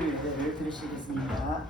기도를 들으시겠습니다.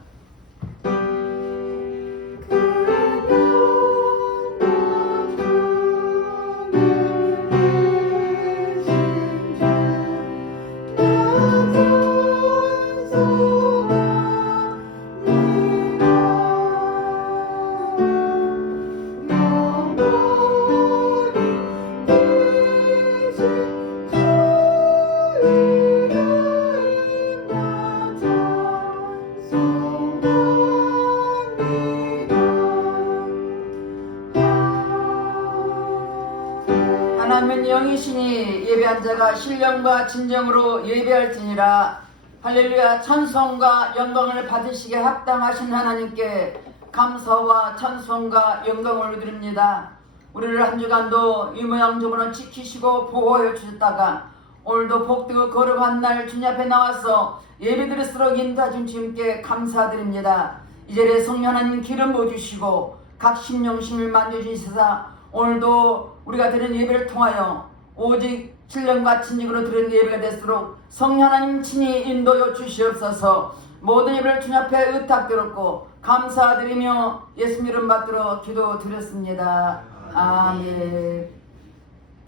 하나님은 영이시니 예배한 자가 신령과 진정으로 예배할지니라. 할렐루야. 찬송과 영광을 받으시게 합당하신 하나님께 감사와 찬송과 영광을 드립니다. 우리를 한 주간도 이 모양 저모양 지키시고 보호해 주셨다가 오늘도 복되고 거룩한 날 주님 앞에 나와서 예배드릴수록 인도하신 주님께 감사드립니다. 이 자리에 성령 하나님 기름 부어주시고 각 심령심을 만져주시사 오늘도 우리가 드리는 예배를 통하여 오직 신령과 진정으로 드리는 예배가 될수록 성령 하나님 친히 인도여 주시옵소서. 모든 예배를 주님 앞에 의탁드렸고 감사드리며 예수님 이름 받들어 기도드렸습니다. 아멘.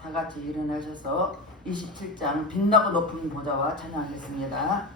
다같이 일어나셔서 27장 빛나고 높은 보좌와 찬양하겠습니다.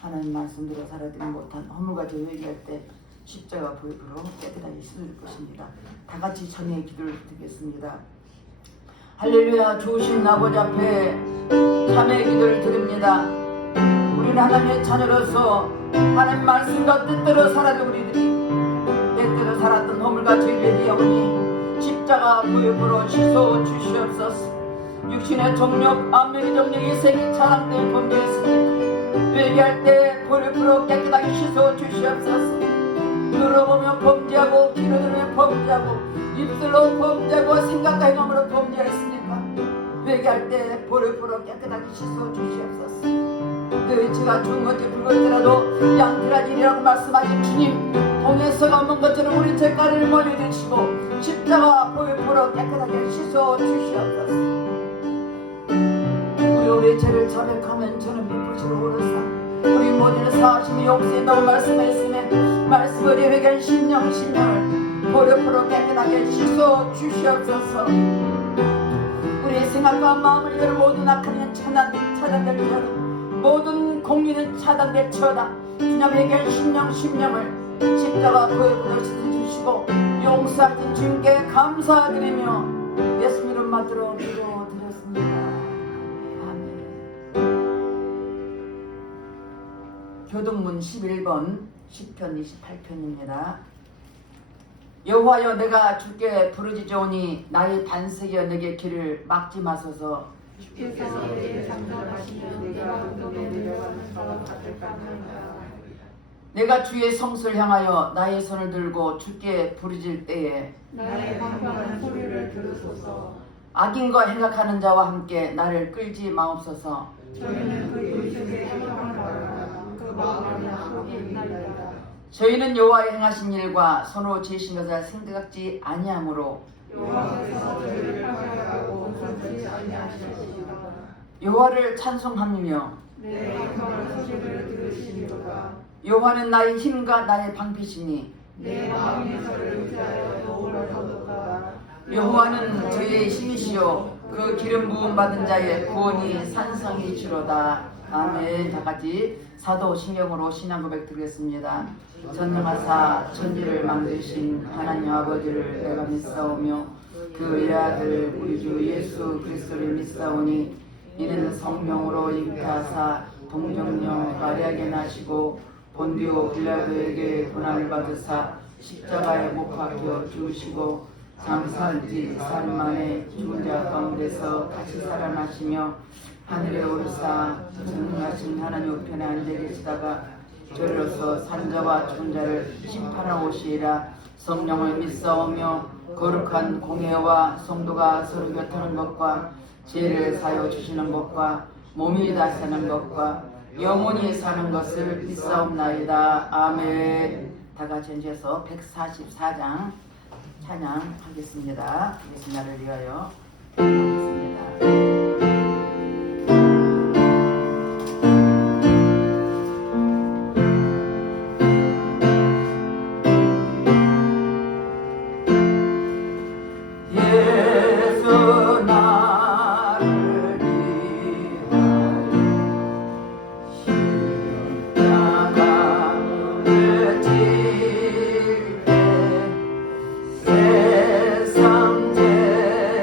하나님 말씀대로 살아들지 못한 허물과 죄 회개할 때 십자가 보혈로 깨끗하게 씻어줄 것입니다. 다같이 청의 기도를 드리겠습니다. 할렐루야. 좋으신 아버지 앞에 참회의 기도를 드립니다. 우리는 하나님의 자녀로서 하나님 말씀과 뜻대로 살아도 우리들이 때때로 살았던 허물과 죄를 회개하오니 십자가 보혈로 씻어 주시옵소서. 육신의 정욕, 안면의 정욕이 생긴 사람 때문에 범죄했으니 회개할 때 보혈로 깨끗하게 씻어 주시옵소서. 들어보며 범죄하고 귀로 들으며 범죄하고 입술로 범죄하고 생각과 행함으로 범죄했으니까 회개할 때 보르보르 깨끗하게 씻어 주시옵소서. 그 죄가 좋은 것이 불걸지라도 양피란 일이라고 말씀하신 주님, 동에서가 없는 것처럼 우리 죄가를 멀리 드시고 십자가 보르보르 깨끗하게 씻어 주시옵소서. 우리의 죄를 자백하면 저는 미쁘시로 오르사 우리 모두는 사하심이 용서한다고 말씀했으며 말씀을 회개한 심령을 보르보르 깨끗하게 씻어 주시옵소서. 우리의 생각과 마음을 열어 모든 악한 차단될지어다. 모든 공리는 차단될지어다. 주님 회개한 심령을 십자가 보르보르 씻어주시고 용서하신 주님께 감사드리며 예수님 이름 받들어 기도드렸습니다. 교동문 11번 시편 28편입니다. 여호와여 내가 주께 부르짖으오니 나의 반석이여 내게 길을 막지 마소서. 주께서 내게 장전하시면 내가 운동에 내려가는 것 같을까. 내가 주의 성소를 향하여 나의 손을 들고 주께 부르짖을 때에 나의 간절한 소리를 들으소서. 악인과 행악하는 자와 함께 나를 끌지 마옵소서. 저희는 그 이웃에게 행함을 바라나 그 마음에 악독이 있나이다. 저희는 여호와의 행하신 일과 손으로 지으신 것을 생각지 아니하므로 여호와께서 저희를 파괴하고 건설지 아니하시리로다. 여호와를 찬송하며 내 간절한 소리를 들으시리로다. 여호와는 나의 힘과 나의 방패시니 내 마음이 저를 의지하여 여호와를 거두다. 여호와는 저희의 힘이시요 그 기름 부음 받은 자의 구원이 산성이시로다. 아멘. 다같이 사도신경으로 신앙 고백 드리겠습니다. 전능하사 천지를 만드신 하나님 아버지를 내가 믿사오며 그 외아들 우리 주 예수 그리스도를 믿사오니 이는 성령으로 잉태하사 동정녀 마리아에게 나시고 본디오 빌라도에게 고난을 받으사 십자가에 못 박혀 죽으시고 장사한 지 4일 만에 죽은 자 가운데서 다시 살아나시며 하늘에 오르사 전능하신 하나님 우편에 앉아 계시다가 저리로서 사는 자와 죽은 자를 심판하러 오시리라. 성령을 믿사오며 거룩한 공회와 성도가 서로 곁하는 것과 죄를 사여 주시는 것과 몸이 다시 사는 것과 영원히 사는 것을 믿사옵나이다. 아멘. 다같이 연주해서 144장 찬양하겠습니다. 예수 나를 위하여 하겠습니다. 세상 죄를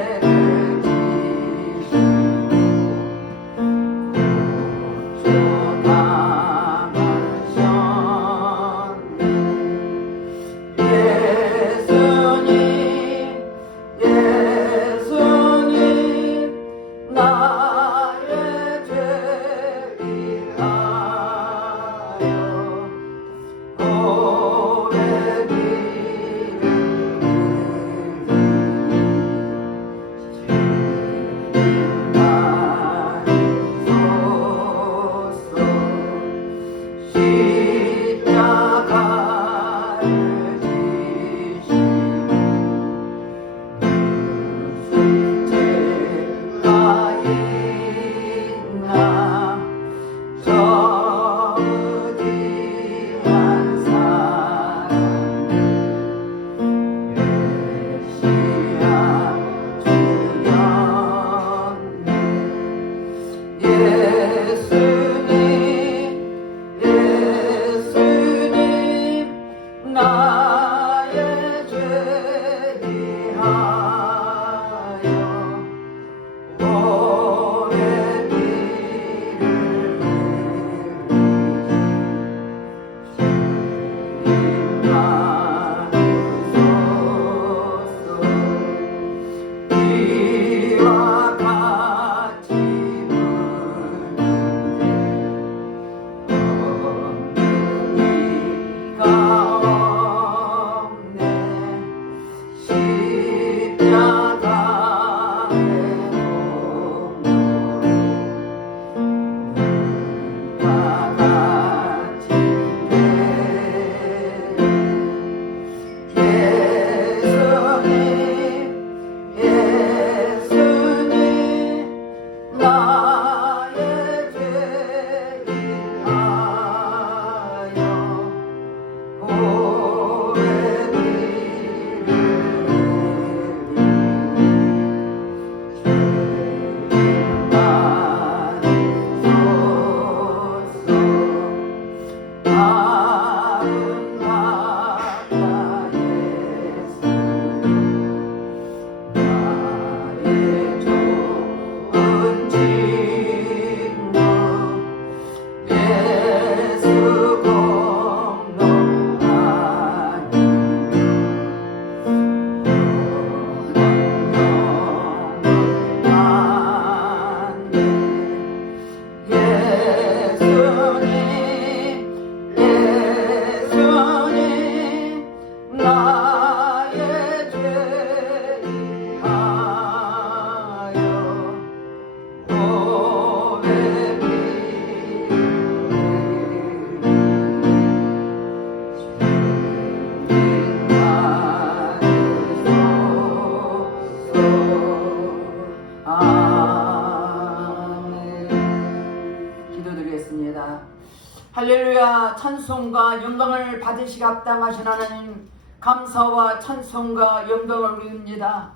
할렐루야. 찬송과 영광을 받으시기 합당하신 하나님, 감사와 찬송과 영광을 올립니다.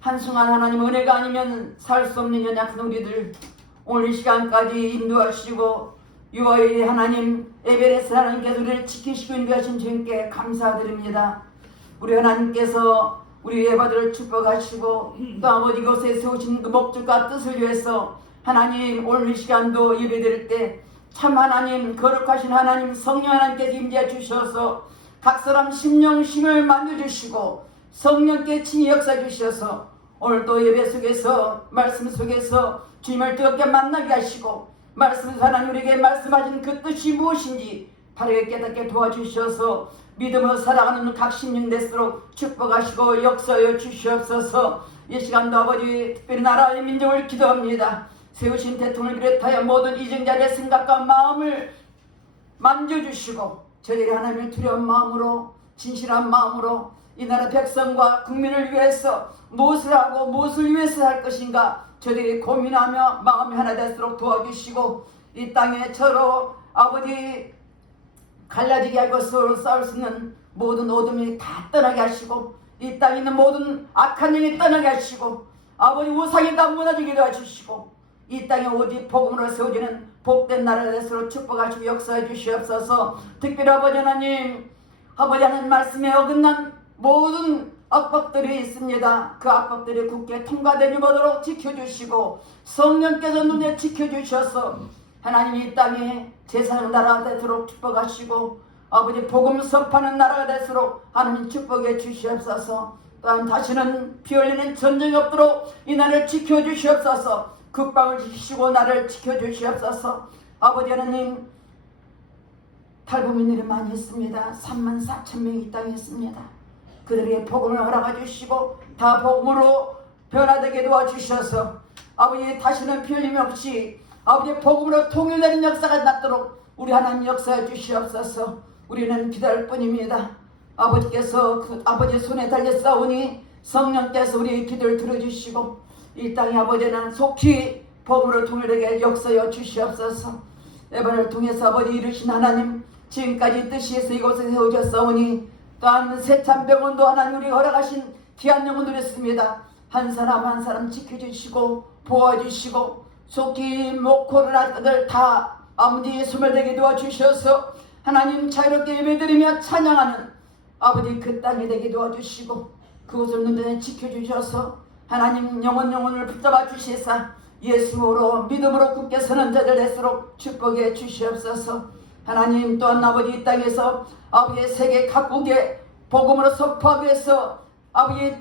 한순간 하나님 은혜가 아니면 살 수 없는 연약한 우리들, 오늘 이 시간까지 인도하시고 유아의 하나님, 에베레스 하나님께서 우리를 지키시고 인도하신 주님께 감사드립니다. 우리 하나님께서 우리 예바들을 축복하시고 또 아버지 곳에 세우신 그 목적과 뜻을 위해서 하나님, 오늘 이 시간도 예배드릴 때 참 하나님, 거룩하신 하나님, 성령 하나님께서 임재해 주셔서 각 사람 심령 심을 만져주시고 성령께 친히 역사해 주셔서 오늘도 예배 속에서, 말씀 속에서 주님을 뜨겁게 만나게 하시고 말씀에서 하나님 우리에게 말씀하신 그 뜻이 무엇인지 바르게 깨닫게 도와주셔서 믿음으로 살아가는 각 심령 될수록 축복하시고 역사하여 주시옵소서. 이 시간도 아버지 특별히 나라의 민족을 기도합니다. 세우신 대통령을 비롯하여 모든 이정자의 생각과 마음을 만져주시고 저희들이 하나님을 두려운 마음으로, 진실한 마음으로 이 나라 백성과 국민을 위해서 무엇을 하고 무엇을 위해서 할 것인가 저희들이 고민하며 마음이 하나 될수록 도와주시고 이 땅에 저로 아버지 갈라지게 하고 서로 싸울 수 있는 모든 어둠이 다 떠나게 하시고 이 땅에 있는 모든 악한 영이 떠나게 하시고 아버지 우상이 다 무너지게 도와주시고 이 땅에 오직 복음으로 세워지는 복된 나라가 될수록 축복하시고 역사해 주시옵소서. 특별히 아버지 하나님, 아버지 하나님 말씀에 어긋난 모든 악법들이 있습니다. 그 악법들이 굳게 통과되지 못하도록 지켜주시고 성령께서 눈에 지켜주셔서 하나님 이 땅에 제사장 나라가 되도록 축복하시고 아버지 복음 선포하는 나라가 될수록 하나님 축복해 주시옵소서. 또한 다시는 피 흘리는 전쟁이 없도록 이 나라를 지켜주시옵소서. 국방을 지키시고 나를 지켜주시옵소서. 아버지 하나님, 탈북민들이 많이 있습니다. 34,000명이 이 땅에 있습니다. 그들에게 복음을 허락해 주시고 다 복음으로 변화되게 도와주셔서 아버지 다시는 피 흘림 없이 아버지 복음으로 통일되는 역사가 났도록 우리 하나님 역사해 주시옵소서. 우리는 기도할 뿐입니다. 아버지께서 그 아버지 손에 달려 싸우니 성령께서 우리의 기도를 들어주시고 이 땅의 아버지는 속히 복음으로 통일되게 역사여 주시옵소서. 이번을 통해서 아버지 이르신 하나님, 지금까지 뜻이에서 이곳에 세워졌사오니 또한 세찬 병원도 하나님 우리 허락하신 귀한 영혼들이 있습니다. 한 사람 한 사람 지켜주시고 보호해주시고 속히 목호를 할들 다 아버지 소멸되게 도와주셔서 하나님 자유롭게 예배드리며 찬양하는 아버지 그 땅이 되게 도와주시고 그곳을 눈에 지켜주셔서 하나님 영혼을 붙잡아 주시사 예수로 믿음으로 굳게 서는 자들 될수록 축복해 주시옵소서. 하나님 또한 아버지 이 땅에서 아버지의 세계 각국에 복음으로 선포하기 위해서 아버지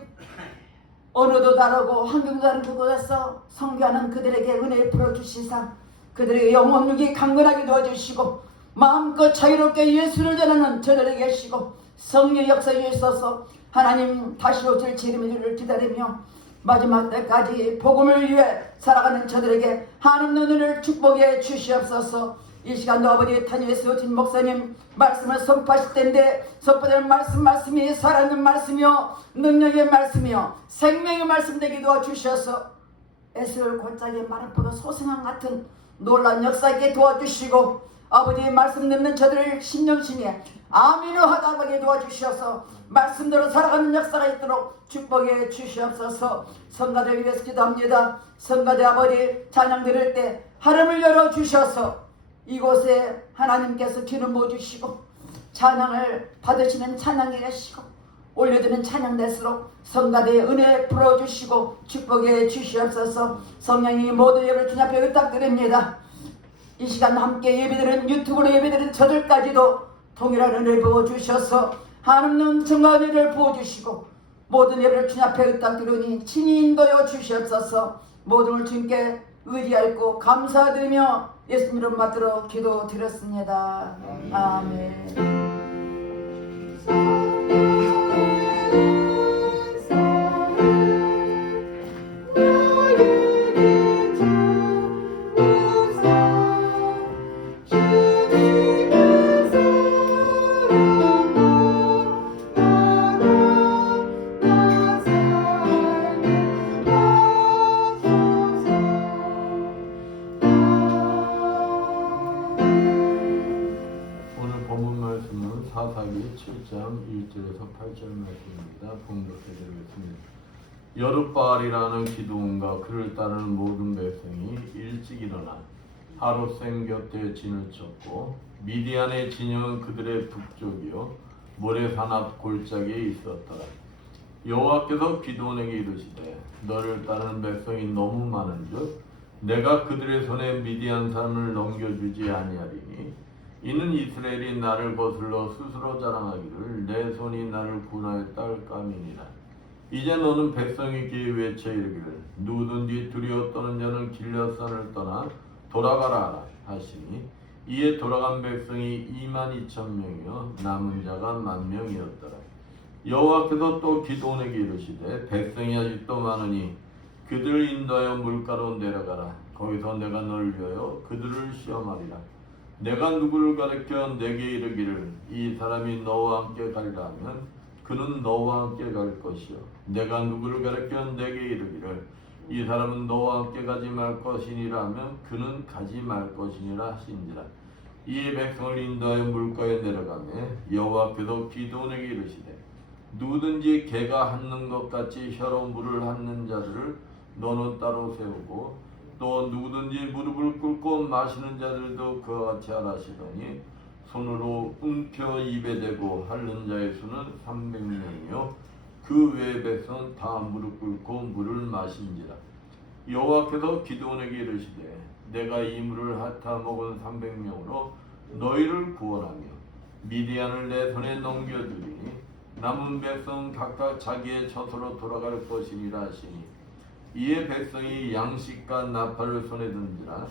언어도 다르고 환경도 다른 그곳에서 선교하는 그들에게 은혜 풀어주시사 그들의 영혼력이 강건하게 도와주시고 마음껏 자유롭게 예수를 전하는 저들에게 계시고 성령 역사에 있어서 하나님 다시 오실 주님을 기다리며 마지막 때까지 복음을 위해 살아가는 저들에게 하나님 은혜를 축복해 주시옵소서. 이 시간도 아버지 탄유에 세워진 목사님 말씀을 선포하실 텐데 선포되는 말씀이 살아있는 말씀이요 능력의 말씀이요 생명의 말씀 되게 도와주셔서 에스겔 골짜기의 마르포도 소생함 같은 놀라운 역사 있게 도와주시고 아버지의 말씀 듣는 저들을 신령심에 아멘을 하다하게 도와주셔서 말씀대로 살아가는 역사가 있도록 축복해 주시옵소서. 성가대 위해서 기도합니다. 성가대 아버지 찬양 드릴 때 하늘을 열어주셔서 이곳에 하나님께서 기름 부어주시고 찬양을 받으시는 찬양이 계시고 올려드는 찬양 될수록 성가대의 은혜 풀어주시고 축복해 주시옵소서. 성령이 모든 예배를 주님 앞에 의탁드립니다. 이 시간 함께 예배드리는 유튜브로 예배드리는 저들까지도 동일한 은혜를 부어주셔서 하나님 정말 은혜를 부어주시고 모든 예배를 주님 앞에 의탁드리니 친히 인도여 주시옵소서. 모든 걸 주님께 의지하고 감사드리며 예수님 이름 받들어 기도드렸습니다. 아멘. 7장 1절에서 8절 말씀입니다. 봉독해드리겠습니다. 여룻바알이라는 기드온과 그를 따르는 모든 백성이 일찍 일어나 하롯샘 곁에 진을 쳤고 미디안의 진영은 그들의 북쪽이요 모래산 앞 골짜기에 있었더라. 여호와께서 기드온에게 이르시되 너를 따르는 백성이 너무 많은즉 내가 그들의 손에 미디안 사람을 넘겨주지 아니하리니 이는 이스라엘이 나를 거슬러 스스로 자랑하기를 내 손이 나를 구원하였다 할감이니라. 이제 너는 백성에게 외쳐 이르기를 누구든지 두려워 떠는 자는 길앗산을 떠나 돌아가라 하라 하시니 이에 돌아간 백성이 22,000명이요 남은 자가 10,000명이었더라. 여호와께서 또 기드온에게 이르시되 백성이 아직도 많으니 그들을 인도하여 물가로 내려가라. 거기서 내가 너를 위하여 그들을 시험하리라. 내가 누구를 가르쳐 내게 이르기를 이 사람이 너와 함께 가리라 하면 그는 너와 함께 갈 것이요 내가 누구를 가르쳐 내게 이르기를 이 사람은 너와 함께 가지 말 것이니라 하면 그는 가지 말 것이니라 하신지라. 이에 백성을 인도하여 물가에 내려가며 여호와께서 기드온에게 이르시되 누구든지 개가 핥는 것 같이 혀로 물을 핥는 자들을 너는 따로 세우고 또 누구든지 무릎을 꿇고 마시는 자들도 그와 같이 하라시더니 손으로 움켜 입에 대고 핥는 자의 수는 300명이요 그 외의 백성은 다 무릎 꿇고 물을 마신지라. 여호와께서 기드온에게 이르시되 내가 이 물을 핥아 먹은 300명으로 너희를 구원하며 미디안을 내 손에 넘겨주리니 남은 백성 각각 자기의 처소로 돌아갈 것이니라 하시니 이에 백성이 양식과 나팔을 손에 든지라.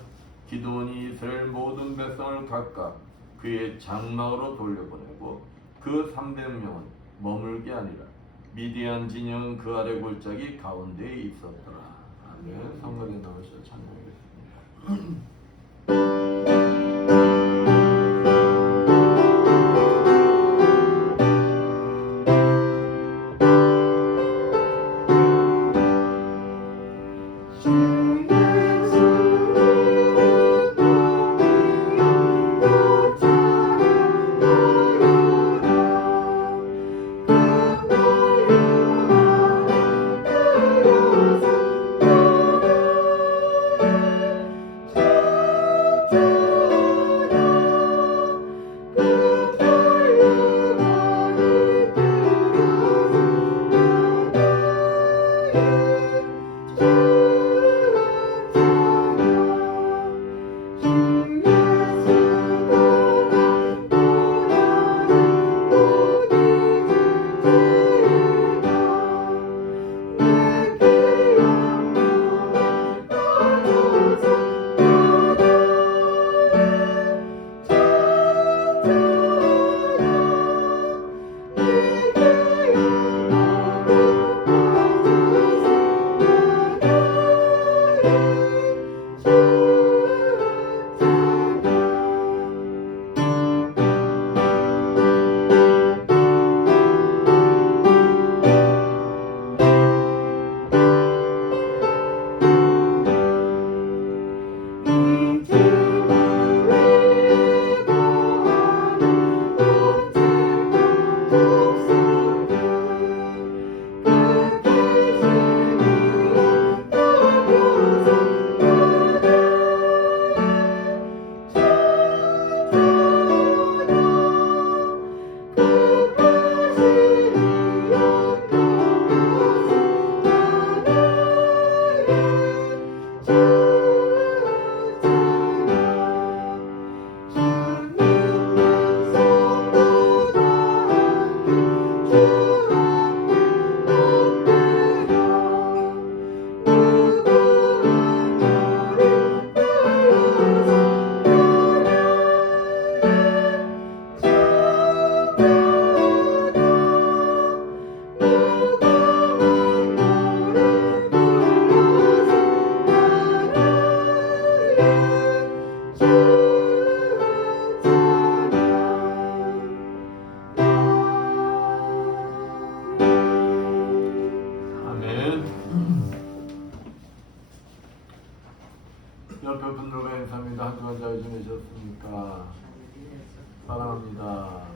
기드온이 이스라엘 모든 백성을 각각 그의 장막으로 돌려보내고 그 300명은 머물게 하니라. 미디안 진영은 그 아래 골짜기 가운데에 있었더라. 아멘. 성경에 나오셔 찬양하겠습니다. 옆에 분들과 인사합니다. 한 주간 잘 지내셨습니까? 사랑합니다.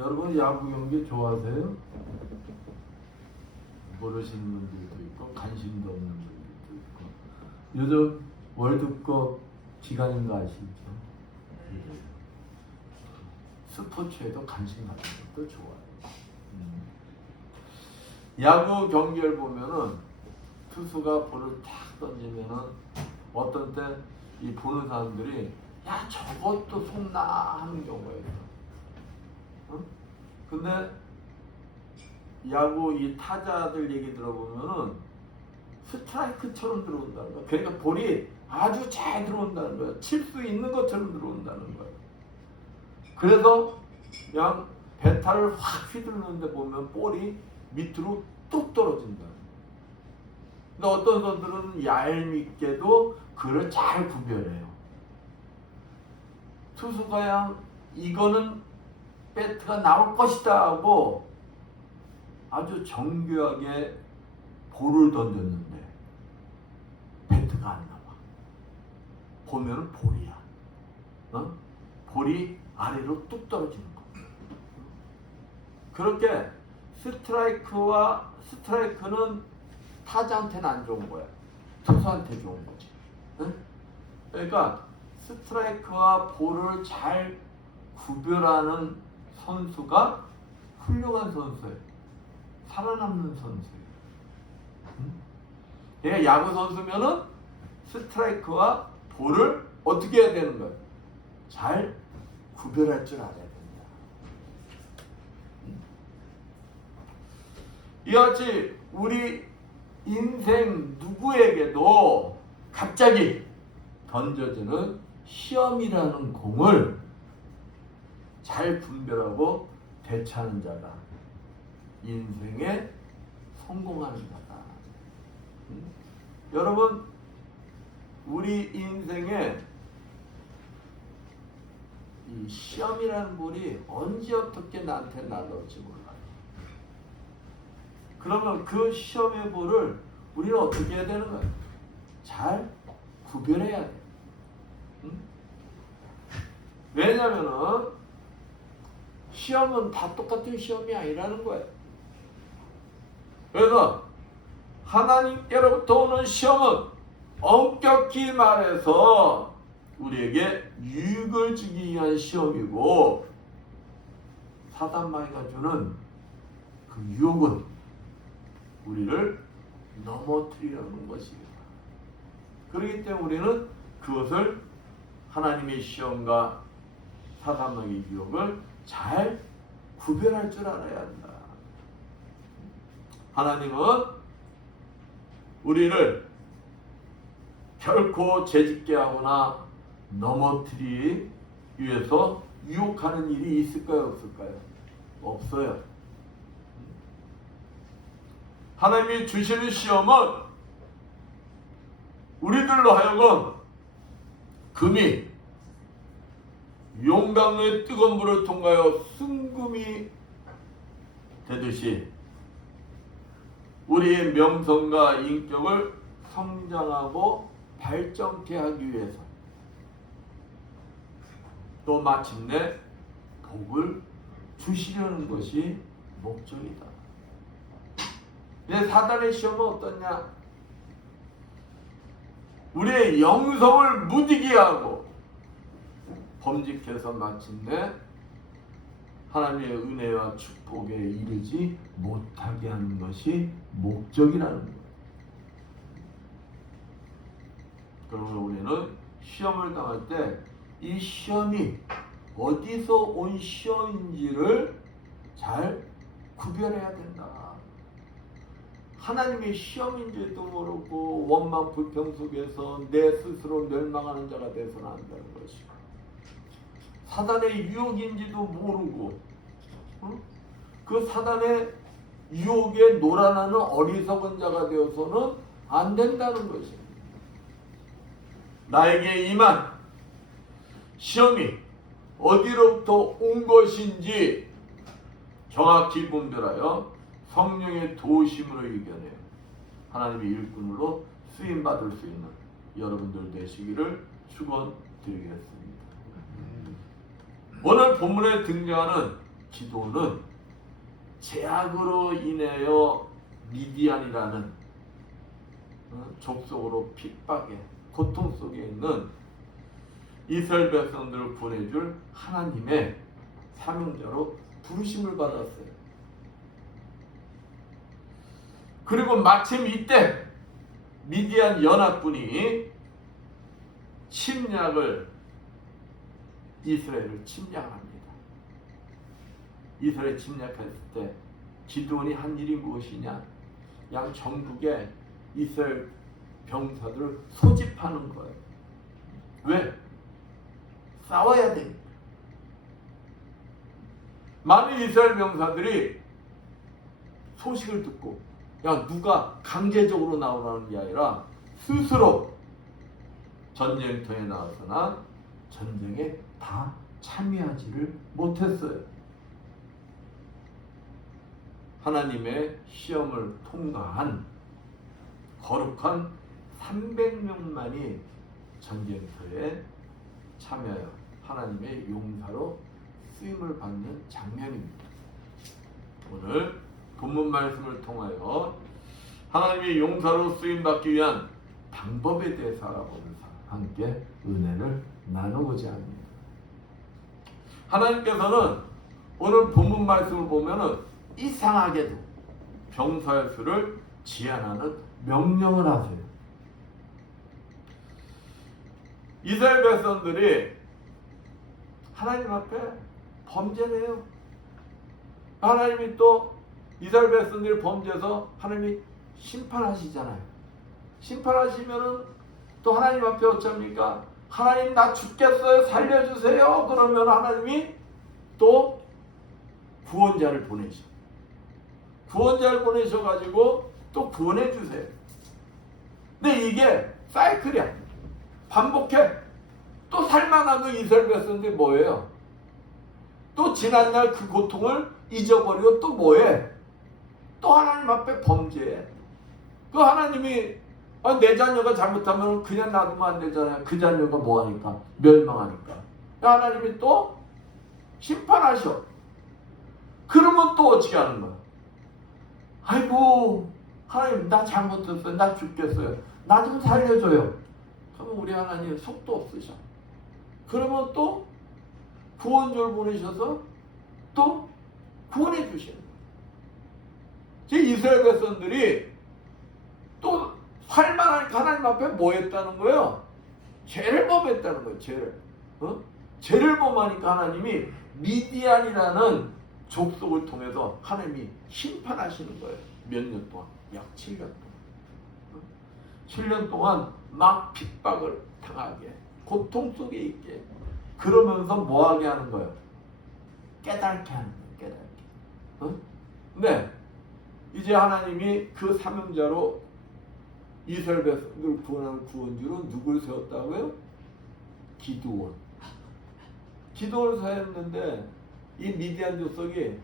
여러분 야구 경기 좋아하세요? 모르시는 분들도 있고 관심도 없는 분들도 있고. 요즘 월드컵 기간인 거 아시죠? 스포츠에도 관심 갖는 것도 좋아요. 야구 경기를 보면은 투수가 볼을 탁 던지면은 어떤 때 이 보는 사람들이 야 저것도 속나 하는 경우가 있어. 응? 근데 야구 이 타자들 얘기 들어보면은 스트라이크처럼 들어온다는 거야. 그러니까 볼이 아주 잘 들어온다는 거야. 칠 수 있는 것처럼 들어온다는 거야. 그래서 그냥 배타를 확 휘두르는데 보면 볼이 밑으로 뚝 떨어진다. 근데 어떤 선수들은 얄밉게도 그걸 잘 구별해요. 투수가 그냥 이거는 배트가 나올 것이다 하고 아주 정교하게 볼을 던졌는데 배트가 안 나와. 보면은 볼이야. 볼이 아래로 뚝 떨어지는 거. 그렇게 스트라이크는 타자한테는 안 좋은 거야. 투수한테 좋은 거지. 응? 그러니까 스트라이크와 볼을 잘 구별하는 선수가 훌륭한 선수예요. 살아남는 선수예요. 응? 그러니까 야구 선수면은 스트라이크와 볼을 어떻게 해야 되는 거야? 잘 구별할 줄 알아야 된다. 이같이 우리 인생 누구에게도 갑자기 던져지는 시험이라는 공을 잘 분별하고 대처하는 자가 인생에 성공하는 자다. 여러분, 우리 인생에 이 시험이라는 볼이 언제 어떻게 나한테 날아올지 몰라요. 그러면 그 시험의 볼을 우리는 어떻게 해야 되는 거예요? 잘 구별해야 돼. 응? 왜냐면은 시험은 다 똑같은 시험이 아니라는 거예요. 그래서 하나님께로부터 오는 시험은 엄격히 말해서 우리에게 유익을 주기 위한 시험이고, 사단마귀가 주는 그 유혹은 우리를 넘어뜨리려는 것입니다. 그렇기 때문에 우리는 그것을 하나님의 시험과 사단마귀의 유혹을 잘 구별할 줄 알아야 한다. 하나님은 우리를 결코 죄짓게 하거나 넘어뜨리기 위해서 유혹하는 일이 있을까요? 없을까요? 없어요. 하나님이 주시는 시험은 우리들로 하여금 금이 용광로의 뜨거운 물을 통하여 순금이 되듯이 우리의 명성과 인격을 성장하고 발전케 하기 위해서, 또 마침내 복을 주시려는 것이 목적이다. 근데 사단의 시험은 어떠냐? 우리의 영성을 무디게 하고 범직해서 마침내 하나님의 은혜와 축복에 이르지 못하게 하는 것이 목적이라는 거예요. 그러면 우리는 시험을 당할 때 이 시험이 어디서 온 시험인지를 잘 구별해야 된다. 하나님의 시험인지도 모르고 원망 불평 속에서 내 스스로 멸망하는 자가 되어서는 안 되는 것이고, 사단의 유혹인지도 모르고 그 사단의 유혹에 놀아나는 어리석은 자가 되어서는 안 된다는 것입니다. 나에게 임한 시험이 어디로부터 온 것인지 정확히 분별하여 성령의 도우심으로 이겨내요 하나님의 일꾼으로 쓰임받을 수 있는 여러분들 되시기를 축원드리겠습니다. 오늘 본문에 등장하는 기도는 제약으로 인하여 미디안이라는 족속으로 핍박에 고통 속에 있는 이스라엘 백성들을 구원해줄 하나님의 사명자로 부르심을 받았어요. 그리고 마침 이때 미디안 연합군이 이스라엘을 침략합니다. 이스라엘 침략했을 때 기드온이 한 일이 무엇이냐? 양 전국에 이스라엘 병사들을 소집하는 거예요. 왜? 싸워야 됩니다. 많은 이스라엘 병사들이 소식을 듣고 야 누가 강제적으로 나오라는 게 아니라 스스로 전쟁터에 나와서나 전쟁에 다 참여하지를 못했어요. 하나님의 시험을 통과한 거룩한 300명만이 전쟁터에 참여하여 하나님의 용사로 쓰임을 받는 장면입니다. 오늘 본문 말씀을 통하여 하나님의 용사로 쓰임받기 위한 방법에 대해서 알아보면서 함께 은혜를 나누고자 합니다. 하나님께서는 오늘 본문 말씀을 보면은 이상하게도 병사의 수를 제한하는 명령을 하세요. 이스라엘 백성들이 하나님 앞에 범죄를 해요. 하나님이 또 이스라엘 백성들이 범죄해서 하나님이 심판하시잖아요. 심판하시면은 또 하나님 앞에 어쩝니까? 하나님 나 죽겠어요 살려주세요. 그러면 하나님이 또 구원자를 보내셔. 구원자를 보내셔가지고 또 구원해주세요. 근데 이게 사이클이야. 반복해. 또 살만한 이스라엘 백성들이 뭐예요? 또 지난날 그 고통을 잊어버리고 또 뭐해? 또 하나님 앞에 범죄해. 그 하나님이 내 자녀가 잘못하면 그냥 놔두면 안 되잖아요. 그 자녀가 뭐하니까? 멸망하니까. 하나님이 또 심판하셔. 그러면 또 어떻게 하는 거야? 아이고 하나님 나 잘못했어요. 나 죽겠어요. 나 좀 살려줘요. 그러면 우리 하나님 속도 없으셔. 그러면 또 구원자를 보내셔서 또 구원해 주시는 거예요. 이스라엘 백성들이 또 살만한 하나님 앞에 뭐 했다는 거예요? 죄를 범했다는 거예요. 죄를 범하니까 하나님이 미디안이라는 족속을 통해서 하나님이 심판하시는 거예요. 몇 년 동안? 약 7년 동안. 7년 동안 막 핍박을 당하게, 고통 속에 있게, 그러면서 뭐하게 하는 거예요? 깨닫게 하는 거예요. 깨닫게. 근데 이제 하나님이 그 사명자로 이스라엘 백성들을 구원하는 구원주로 누굴 세웠다고요? 기드온. 기드온을 세웠는데 이 미디안 족속이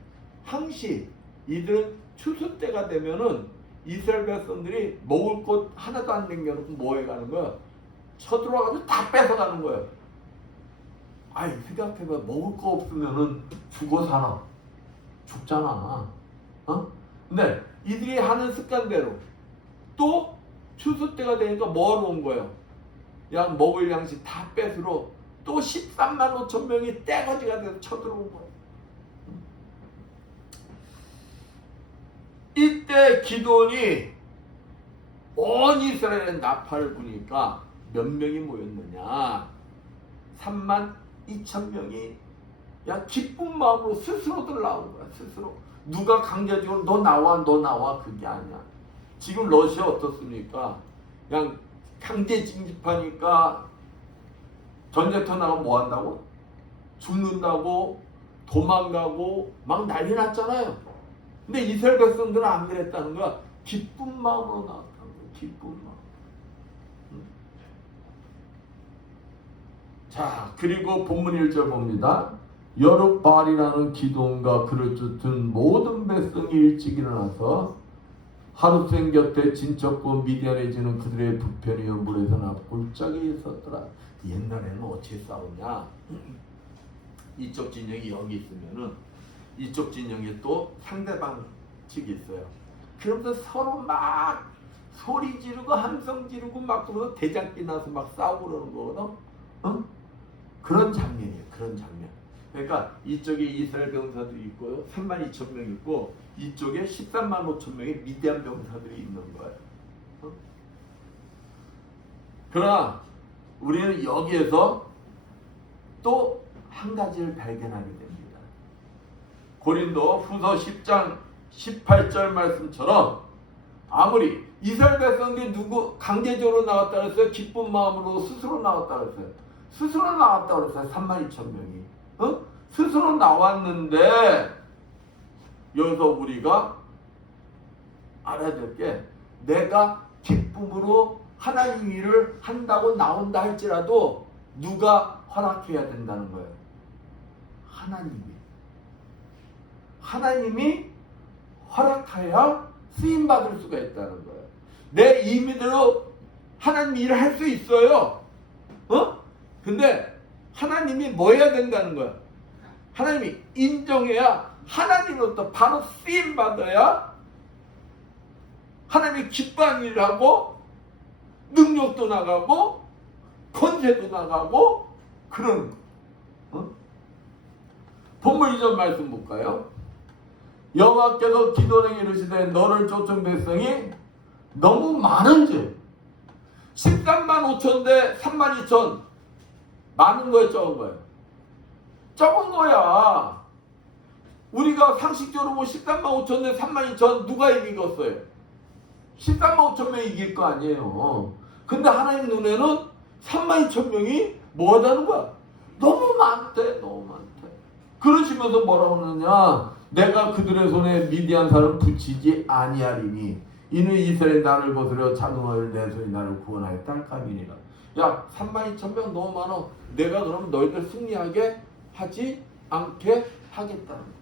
항시 이들은 추수 때가 되면은 이스라엘 백성들이 먹을 것 하나도 안 남겨놓고 뭐 해가는 거야? 쳐들어와가지고 다 뺏어가는 거예요. 아이 생각해봐. 먹을 거 없으면은 죽어 살아. 죽잖아. 근데 이들이 하는 습관대로 또 추수 때가 되니까 뭐하러 온 거예요? 먹을 양식 다 뺏으러 또 13만 5천 명이 떼거지가 돼서 쳐들어온 거예요. 이때 기드온이 온 이스라엘의 나팔을 부니까 몇 명이 모였느냐? 3만 2천 명이 기쁜 마음으로 스스로들 나온 거야. 스스로. 누가 강제적으로 너 나와 그게 아니야. 지금 러시아 어떻습니까? 그냥 강제 징집하니까 전쟁터 나가면 뭐 한다고? 죽는다고 도망가고 막 난리 났잖아요. 근데 이스라엘 백성들은 안 그랬다는 거야. 기쁜 마음으로 나왔다는 거야. 기쁜 마음. 자, 그리고 본문 1절 봅니다. 여룻바알이라는 기드온과 그를 쫓은 모든 백성이 일찍 일어나서 하룻생 곁에 진척고 미디안에 지는 그들의 부편이여 물에서나 골짜기에 있었더라. 옛날에는 어떻게 싸우냐? 이쪽 진영이 여기 있으면은 이쪽 진영에 또 상대방 측이 있어요. 그러면서 서로 막 소리 지르고 함성 지르고 막 그러면서 대장기 나서 막 싸우고 그러는 거거든. 어? 그런 장면이에요. 그런 장면. 그러니까 이쪽에 이스라엘 병사들이 있고요. 32,000명 있고 이쪽에 135,000명의 미디안 병사들이 있는 거예요. 어? 그러나 우리는 여기에서 또 한 가지를 발견하게 됩니다. 고린도 후서 10장 18절 말씀처럼 아무리 이스라엘 백성들이 누구 강제적으로 나왔다 그랬어요? 기쁜 마음으로 스스로 나왔다 그랬어요. 스스로 나왔다 그랬어요. 32,000명이. 어? 스스로 나왔는데 여기서 우리가 알아야 될 게 내가 기쁨으로 하나님 일을 한다고 나온다 할지라도 누가 허락해야 된다는 거예요. 하나님이 허락해야 쓰임받을 수가 있다는 거예요. 내 임의대로 하나님 일을 할 수 있어요. 어? 근데 하나님이 뭐 해야 된다는 거야? 하나님이 인정해야 하나님으로부터 바로 쓰임받아야 하나님이 기뻐하는 일을 하고 능력도 나가고 권세도 나가고 그런 어? 본문 2절 말씀 볼까요? 여호와께서 기도에게 이르시되 너를 쫓은 백성이 너무 많은즉 13만 5천 대 3만 2천 많은 거예요, 적은 거예요? 적은 거야. 우리가 상식적으로 뭐 13만 5천 대 3만 2천 누가 이기겠어요? 13만 5천 명이 이길 거 아니에요. 근데 하나님 눈에는 3만 2천 명이 뭐하다는 거야? 너무 많대, 너무 많대. 그러시면서 뭐라고 하느냐? 내가 그들의 손에 미디안 사람 붙이지 아니하리니 이는 이스라엘 나를 거스려 자동하여 내 손이 나를 구원하였다 할감이니라. 야, 32,000명 너무 많아. 내가 그러면 너희들 승리하게 하지 않게 하겠다는 거야.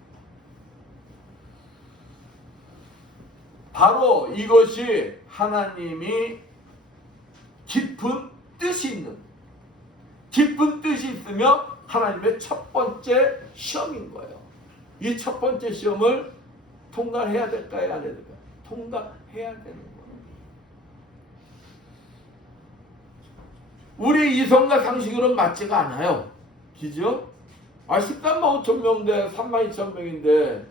바로 이것이 하나님이 깊은 뜻이 있는, 깊은 뜻이 있으며 하나님의 첫 번째 시험인 거예요. 이 첫 번째 시험을 통과해야 될까요? 안 해야 될까요? 통과해야 되는 거예요. 우리 이성과 상식으로는 맞지가 않아요. 그죠? 13만 5천 명 대 3만 2천 명인데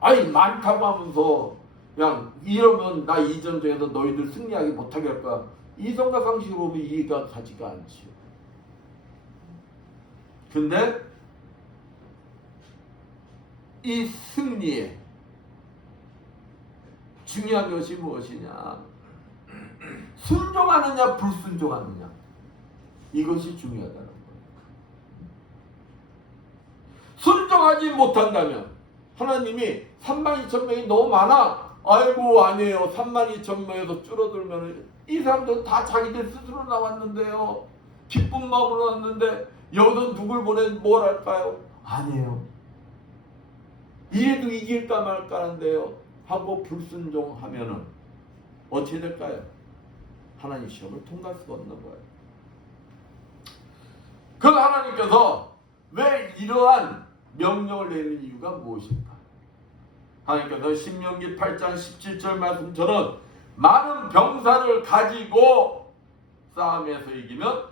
아니 많다고 하면서 그냥 이러면 나 이전 중에서 너희들 승리하기 못하게 할까? 이성과 상식으로 보면 이해가 가지가 않지요. 근데 이 승리에 중요한 것이 무엇이냐? 순종하느냐 불순종하느냐, 이것이 중요하다는 거예요. 순종하지 못한다면 하나님이 32,000명이 너무 많아. 아이고 아니에요. 32,000명에서 줄어들면 이 사람들은 다 자기들 스스로 나왔는데요. 기쁜 마음으로 왔는데 여기서 누굴 보내 뭘 할까요? 아니에요. 이래도 이길까 말까 하는데요. 하고 불순종하면은 어떻게 될까요? 하나님 시험을 통과할 수가 없는 거예요. 그 하나님께서 왜 이러한 명령을 내리는 이유가 무엇일까? 하나님께서 신명기 8장 17절 말씀처럼 많은 병사를 가지고 싸움에서 이기면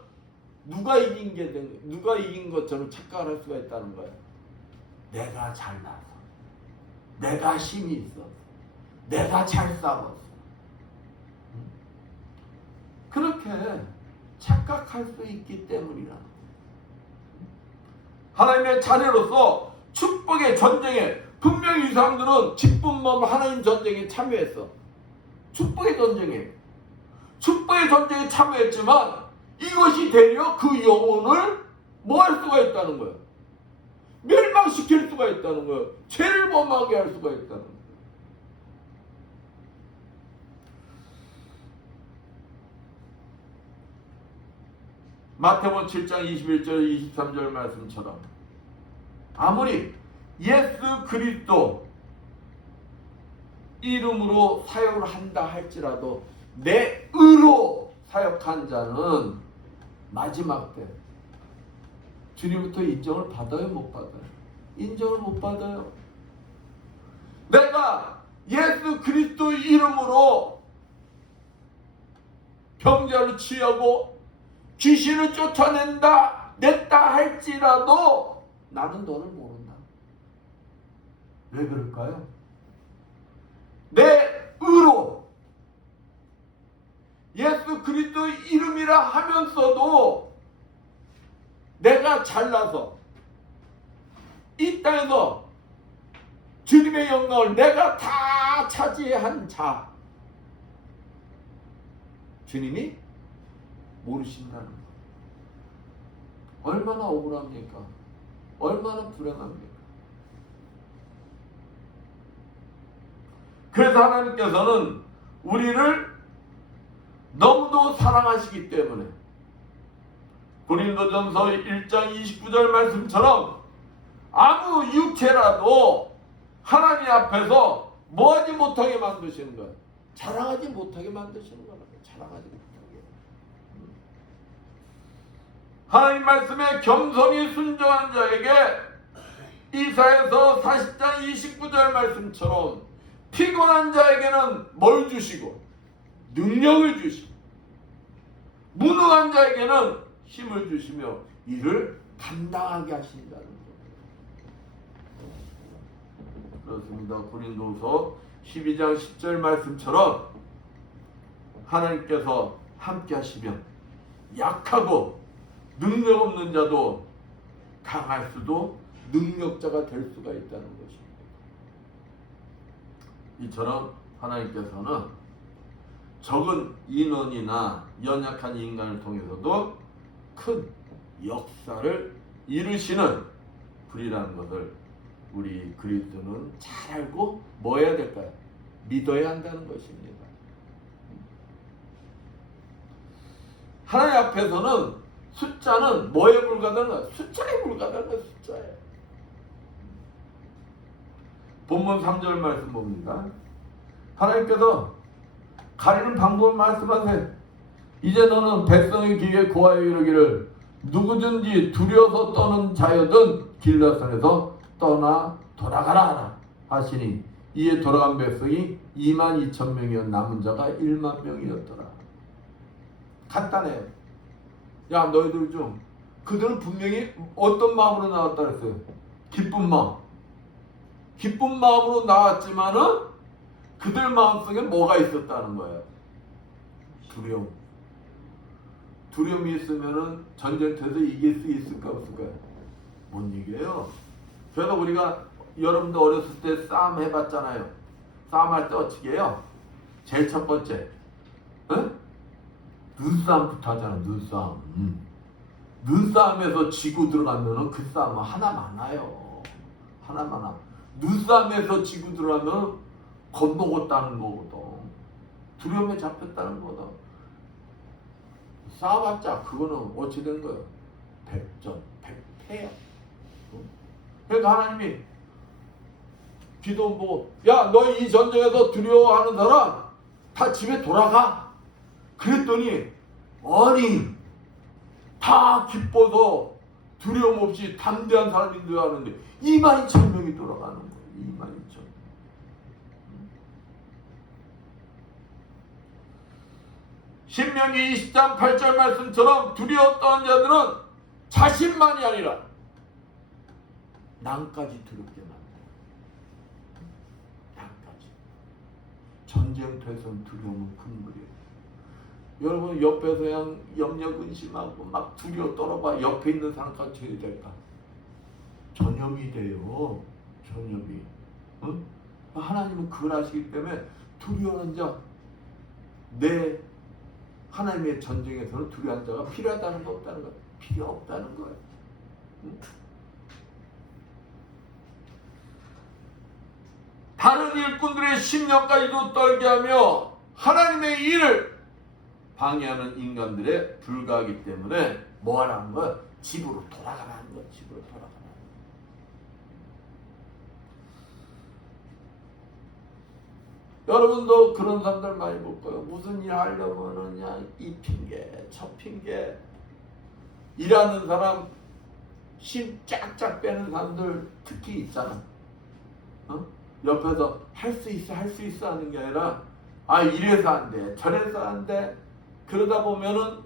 누가 이긴 것처럼 착각을 할 수가 있다는 거예요. 내가 잘나서, 내가 힘이 있어, 내가 잘 싸웠어. 그렇게 착각할 수 있기 때문이라. 하나님의 자녀로서 축복의 전쟁에 분명히 이 사람들은 기쁜 마음으로 하나님 전쟁에 참여했어. 축복의 전쟁에 참여했지만 이것이 되려 그 영혼을 뭐 할 수가 있다는 거예요? 멸망시킬 수가 있다는 거예요. 죄를 범하게 할 수가 있다는 거예요. 마태복음 7장 21절 23절 말씀처럼 아무리 예수 그리스도 이름으로 사역을 한다 할지라도 내 의로 사역한 자는 마지막 때 주님부터 인정을 받아요, 못 받아요? 인정을 못 받아요. 내가 예수 그리스도 이름으로 병자를 치유하고 귀신을 냈다 할지라도 나는 너를 모른다. 왜 그럴까요? 내 의로 예수 그리스도 이름이라 하면서도 내가 잘나서 이 땅에서 주님의 영광을 내가 다 차지한 자, 주님이 모르신다는 것. 얼마나 억울합니까? 얼마나 불행합니까? 그래서 하나님께서는 우리를 너무도 사랑하시기 때문에 고린도전서 1장 29절 말씀처럼 아무 육체라도 하나님 앞에서 뭐하지 못하게 만드시는 거예요. 자랑하지 못하게 만드시는 거예요. 자랑하지 못하게. 하나님 말씀에 겸손히 순종한 자에게 이사야서 40장 29절 말씀처럼 피곤한 자에게는 뭘 주시고 능력을 주시고 무능한 자에게는 힘을 주시며 이를 감당하게 하신다는 거예요. 그렇습니다. 고린도서 12장 10절 말씀처럼 하나님께서 함께 하시면 약하고 능력 없는 자도 강할 수도 능력자가 될 수가 있다는 것입니다. 이처럼 하나님께서는 적은 인원이나 연약한 인간을 통해서도 큰 역사를 이루시는 분이라는 것을 우리 그리스도는 잘 알고 뭐 해야 될까요? 믿어야 한다는 것입니다. 하나님 앞에서는 숫자는 뭐에 불과하다는 거야? 숫자에 불과하다는 거야. 숫자에. 본문 3절 말씀 봅니다. 하나님께서 가리는 방법을 말씀하세요. 이제 너는 백성의 귀에 고하여 이르기를 누구든지 두려워서 떠는 자여든 길라산에서 떠나 돌아가라 하시니 이에 돌아간 백성이 22,000명이었 남은 자가 10,000명이었더라. 간단해요. 야, 너희들 중 그들은 분명히 어떤 마음으로 나왔다 그랬어요? 기쁜 마음. 기쁜 마음으로 나왔지만은 그들 마음속에 뭐가 있었다는 거예요? 두려움. 두려움이 있으면은 전쟁터에서 이길 수 있을까 없을까요? 못 이겨요. 그래서 우리가 여러분도 어렸을 때 싸움 해봤잖아요. 싸움할 때 어떻게 해요? 제일 첫 번째, 눈싸움부터 하잖아. 눈싸움. 눈싸움에서 지고 들어가면은 그 싸움은 하나 많아요. 하나 많아. 눈싸움에서 지고 들어가면 겁먹었다는 거거든. 두려움에 잡혔다는 거다. 싸워봤자 그거는 어찌 된 거예요? 백전, 백패야. 그러니까 하나님이 기도원 보고 야, 너 이 전쟁에서 두려워하는 사람 다 집에 돌아가. 그랬더니 아니 다 기뻐서 두려움 없이 담대한 사람인 줄 아는데 22,000명이 돌아가는 거예요. 22,000명. 신명기 20장 8절 말씀처럼 두려워 떠는 자들은 자신만이 아니라 남까지 두렵게 만들어요. 남까지. 전쟁터에서는 두려움은 금물이에요. 여러분 옆에서 그냥 염려 근심하고 막 두려워 떨어봐. 옆에 있는 사람까지 어떻게 될까? 전염이 돼요. 전염이. 응? 하나님은 그걸 아시기 때문에 두려워하는 자, 내 하나님의 전쟁에서는 두려워하는 자가 필요하다는 거 없다는 거예요. 필요 없다는 거예요. 응? 다른 일꾼들의 심령까지도 떨게 하며 하나님의 일을 방해하는 인간들에 불과하기 때문에 뭐 하라는 거야? 집으로 돌아가라는 거야. 집으로 돌아가라는 거야. 여러분도 그런 사람들 많이 볼 거예요. 무슨 일 하려면은 그냥 이 핑계, 저 핑계. 일하는 사람 힘 쫙쫙 빼는 사람들 특히 있잖아. 옆에서 할 수 있어 할 수 있어 하는 게 아니라 이래서 안 돼 저래서 안 돼. 그러다 보면은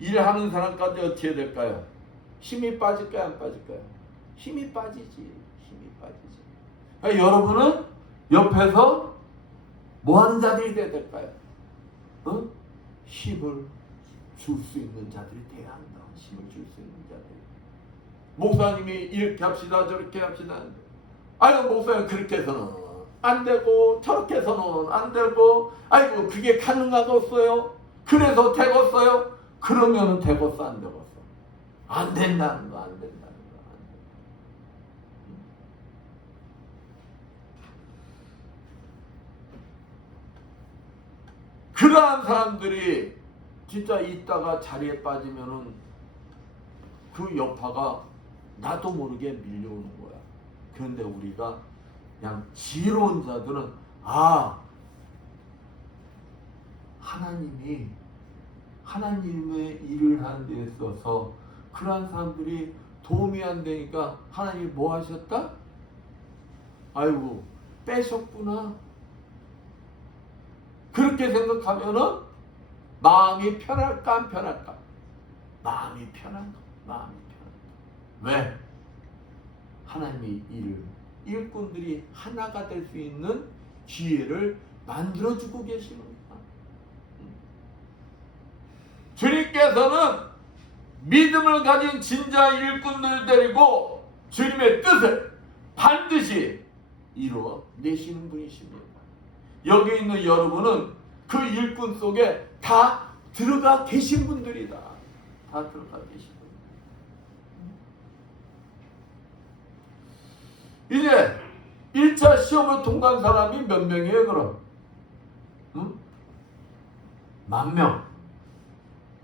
일하는 사람까지 어떻게 될까요? 힘이 빠질까요 안 빠질까요? 힘이 빠지지. 그러니까 여러분은 옆에서 뭐 하는 자들이 돼야 될까요? 힘을 줄 수 있는 자들이 돼야 한다. 힘을 줄 수 있는 자들이. 목사님이 이렇게 합시다 저렇게 합시다. 아이고 목사님 그렇게 해서는 안 되고 저렇게 해서는 안 되고 아이고 그게 가능하겠어요? 그래서 되겠어요? 그러면은 되겠어 안 되겠어? 안 된다는 거 안 된다는 거. 그러한 사람들이 진짜 있다가 자리에 빠지면은 그 여파가 나도 모르게 밀려오는 거야. 그런데 우리가 그냥 지혜로운 자들은 하나님의 일을 하는 데 있어서 그러한 사람들이 도움이 안 되니까 하나님이 뭐 하셨다? 아이고 빼셨구나. 그렇게 생각하면은 마음이 편할까 안 편할까? 마음이 편한가? 왜? 하나님의 일꾼들이 하나가 될 수 있는 기회를 만들어주고 계시는 거야. 주님께서는 믿음을 가진 진짜 일꾼들 데리고 주님의 뜻을 반드시 이루어내시는 분이십니다. 여기 있는 여러분은 그 일꾼 속에 다 들어가 계신 분들이다. 다 들어가 계신 분들. 이제 1차 시험을 통과한 사람이 몇 명이에요 그럼? 10,000명.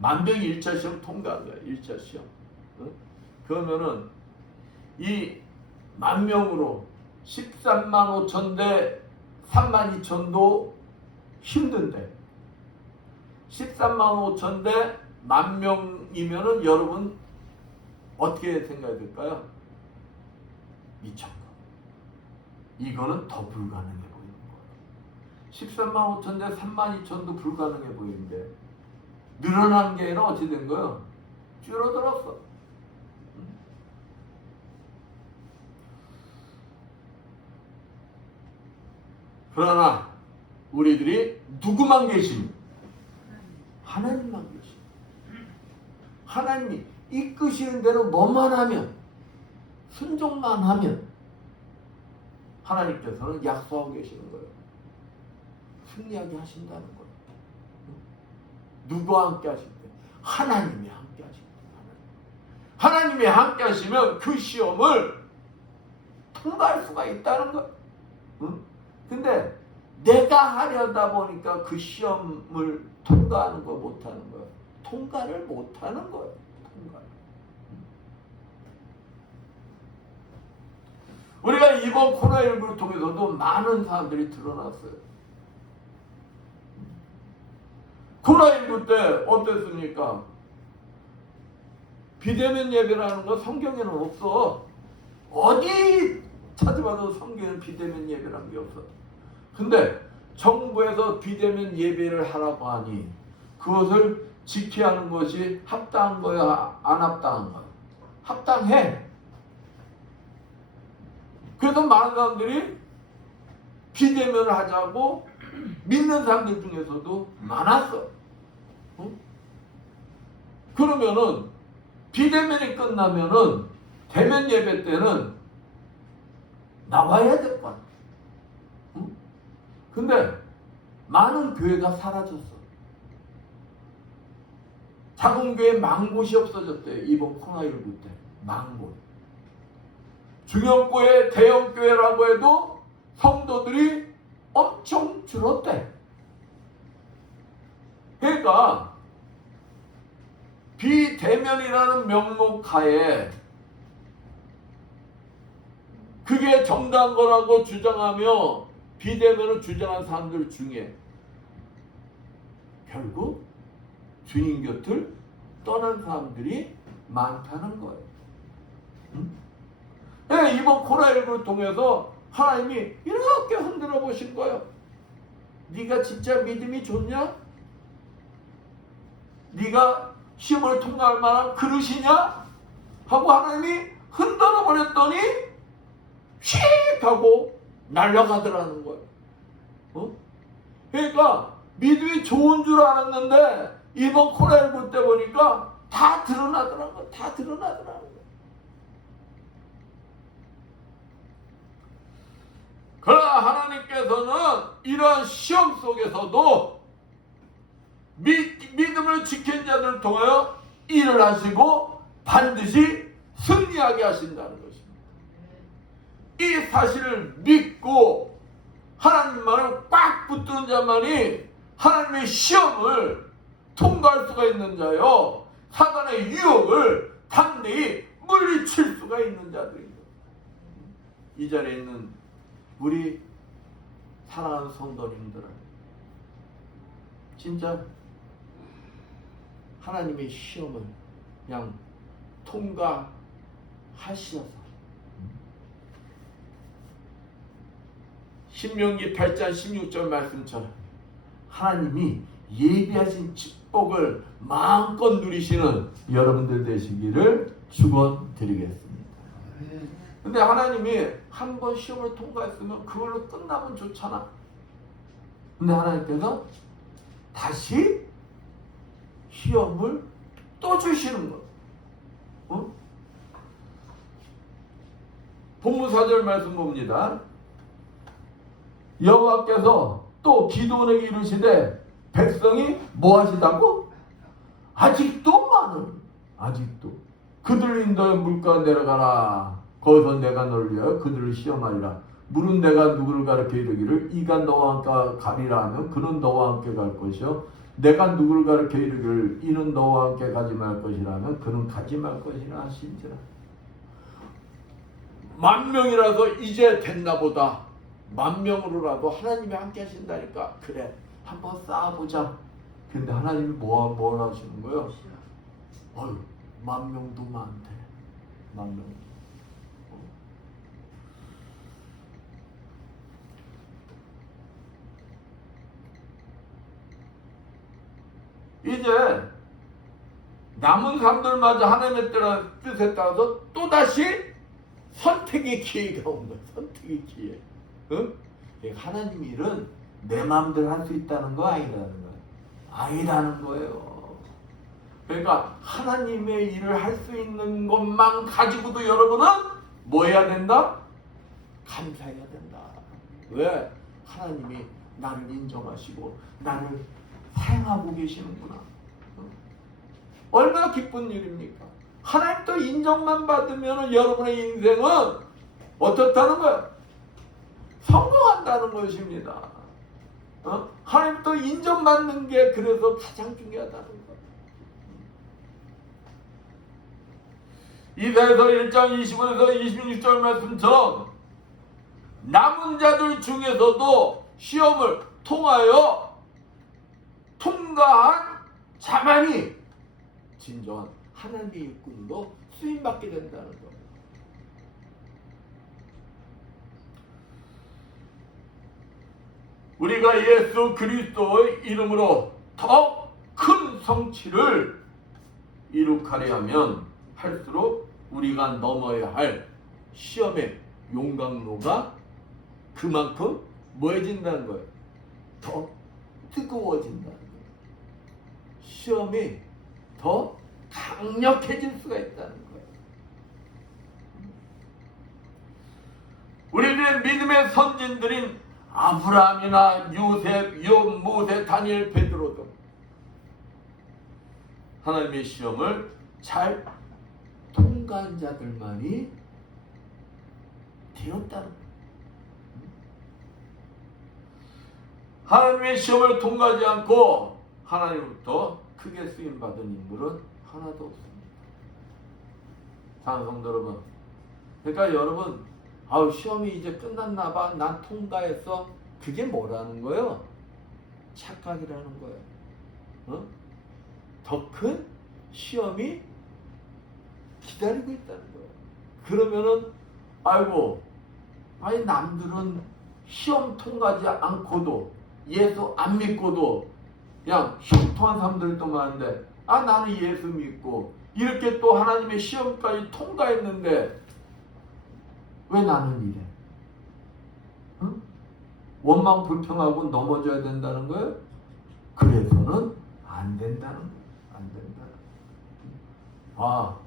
10,000명이 1차 시험 통과한 거야. 1차 시험. 그러면은 이 10,000명으로 135,000 대 32,000도 힘든데 135,000 대 10,000명이면은 여러분 어떻게 생각이 들까요? 미쳤다. 이거는 더 불가능해 보이는 거예요. 135,000 대 32,000도 불가능해 보이는데 늘어난 게 아니라 어떻게 된 거예요? 줄어들었어. 그러나 우리들이 누구만 계십니까? 하나님만 계십니다. 하나님이 이끄시는 대로 뭐만 하면 순종만 하면 하나님께서는 약속하고 계시는 거예요. 승리하게 하신다는 거예요. 누구와 함께 하실 때? 하나님이 함께 하실 때. 하나님이 함께 하시면 그 시험을 통과할 수가 있다는 거예요. 근데 내가 하려다 보니까 그 시험을 통과하는 거 못하는 거예요. 통과를 못하는 거예요. 통과를. 우리가 이번 코로나19를 통해서도 많은 사람들이 드러났어요. 코로나19 때 어땠습니까? 비대면 예배라는 거 성경에는 없어. 어디 찾아봐도 성경에는 비대면 예배라는 게 없어. 근데 정부에서 비대면 예배를 하라고 하니 그것을 지켜야 하는 것이 합당한 거야, 안 합당한 거야? 합당해. 그래서 많은 사람들이 비대면을 하자고 믿는 사람들 중에서도 많았어. 그러면은 비대면이 끝나면은 대면 예배 때는 나와야 될 거 아니야. 근데 많은 교회가 사라졌어. 작은 교회 만 곳이 없어졌대요. 이번 코로나19 때. 만 곳. 중형교회, 대형교회라고 해도 성도들이 엄청 줄었대. 그러니까 비대면이라는 명목하에 그게 정당한 거라고 주장하며 비대면을 주장한 사람들 중에 결국 주님 곁을 떠난 사람들이 많다는 거예요. 네, 이번 코로나19를 통해서 하나님이 이렇게 흔들어 보신 거예요. 네가 진짜 믿음이 좋냐? 네가 시험을 통과할 만한 그릇이냐? 하고 하나님이 흔들어 버렸더니 휙 하고 날아가더라는 거예요. 그러니까 믿음이 좋은 줄 알았는데 이번 코로나19 때 보니까 다 드러나더라는 거예요. 다 드러나더라는 거예요. 그러나 하나님께서는 이러한 시험 속에서도 믿음을 지킨 자들을 통하여 일을 하시고 반드시 승리하게 하신다는 것입니다. 이 사실을 믿고 하나님만을 꽉 붙드는 자만이 하나님의 시험을 통과할 수가 있는 자요, 사단의 유혹을 담대히 물리칠 수가 있는 자들입니다. 이 자리에 있는 우리 사랑하는 성도님들은 진짜 하나님의 시험을 그냥 통과하셔서 신명기 8장 16절 말씀처럼 하나님이 예비하신 축복을 마음껏 누리시는 여러분들 되시기를 축원드리겠습니다. 근데 하나님이 한 번 시험을 통과했으면 그걸로 끝나면 좋잖아. 근데 하나님께서 다시 시험을 또 주시는 거. 본문 4절 말씀 봅니다. 여호와께서 또 기드온에게 이르시되 백성이 뭐 하시다고? 아직도 많은, 아직도 그들 인도에 물가 내려가라. 거기서 내가 너를 위하여 그들을 시험하리라. 물은 내가 누구를 가르쳐 이르기를 이가 너와 함께 가리라 하면 그는 너와 함께 갈 것이요 내가 누구를 가르쳐 이르기를 이는 너와 함께 가지 말 것이라 하면 그는 가지 말 것이라 하신지라. 10,000명이라도 이제 됐나 보다. 10,000명으로라도 하나님이 함께 하신다니까. 그래, 한번 쌓아보자. 근데 하나님이 뭘 하시는 거예요? 10,000명도 많대. 10,000명. 이제 남은 사람들마저 하나님의 뜻에 따라서 또다시 선택의 기회가 온 거야. 선택의 기회. 응? 하나님 일은 내 마음대로 할 수 있다는 거 아니라는 거야. 아니라는 거예요. 그러니까 하나님의 일을 할 수 있는 것만 가지고도 여러분은 뭐 해야 된다? 감사해야 된다. 왜? 하나님이 나를 인정하시고 나를 사용하고 계시는구나. 얼마나 기쁜 일입니까? 하나님 또 인정만 받으면 여러분의 인생은 어떻다는 거야? 성공한다는 것입니다. 하나님 또 인정받는 게 그래서 가장 중요하다는 거야. 이사야서 1장 25에서 26절 말씀처럼 남은 자들 중에서도 시험을 통과한 자만이 진정한 하나님의 일꾼으로 쓰임받게 된다는 것. 우리가 예수 그리스도의 이름으로 더 큰 성취를 이룩하려 하면 할수록 우리가 넘어야 할 시험의 용광로가 그만큼 뭐해진다는 거예요. 더 뜨거워진다는 거예요. 시험이 더 강력해질 수가 있다는 거예요. 우리들의 믿음의 선진들인 아브라함이나 요셉, 욥, 모세, 다니엘, 베드로도 하나님의 시험을 잘 통과한 자들만이 되었다는 거예요. 하나님의 시험을 통과하지 않고 하나님부터 크게 쓰임받은 인물은 하나도 없습니다. 사랑하는 성도 여러분, 그러니까 여러분 시험이 이제 끝났나 봐. 난 통과했어. 그게 뭐라는 거예요? 착각이라는 거예요. 더 큰 시험이 기다리고 있다는 거예요. 그러면은 아이고 아니 남들은 시험 통과하지 않고도 예수 안 믿고도 그냥 시험 통한 사람들도 많은데 나는 예수 믿고 이렇게 또 하나님의 시험까지 통과했는데 왜 나는 이래? 응? 원망 불평하고 넘어져야 된다는 거예요? 그래서는 안 된다는 거예요. 안 된다는 거예요.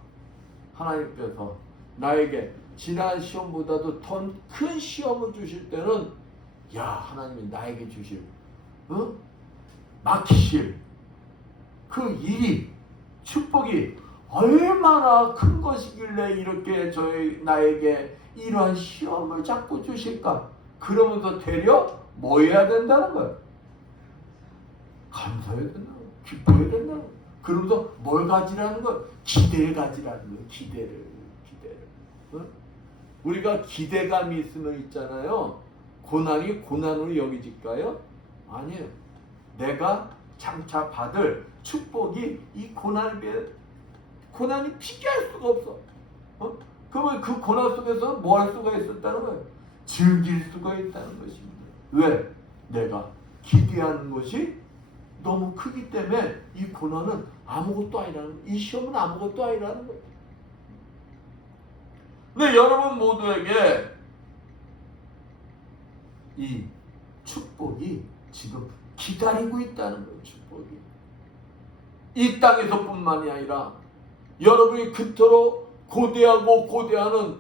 하나님께서 나에게 지난 시험보다도 더 큰 시험을 주실 때는 하나님이 나에게 주실 맡기실 그 일이 축복이 얼마나 큰 것이길래 이렇게 나에게 이러한 시험을 자꾸 주실까? 그러면서 되려 뭐 해야 된다는 거예요? 감사해야 된다는 거예요. 기뻐해야 된다는 거예요. 그러면서 뭘 가지라는 거예요? 기대를 가지라는 거예요. 기대를. 우리가 기대감이 있으면 있잖아요. 고난이 고난으로 여기질까요? 아니에요. 내가 장차 받을 축복이 이 고난에 비해 고난이 비교할 수가 없어. 그러면 그 고난 속에서 뭐 할 수가 있었다는 거예요? 즐길 수가 있다는 것입니다. 왜? 내가 기대하는 것이 너무 크기 때문에 이 고난은 아무것도 아니라는 거예요. 이 시험은 아무것도 아니라는 거예요. 근데 여러분 모두에게 이 축복이 지금 기다리고 있다는 거예요. 축복이. 이 땅에서뿐만이 아니라 여러분이 그토록 고대하는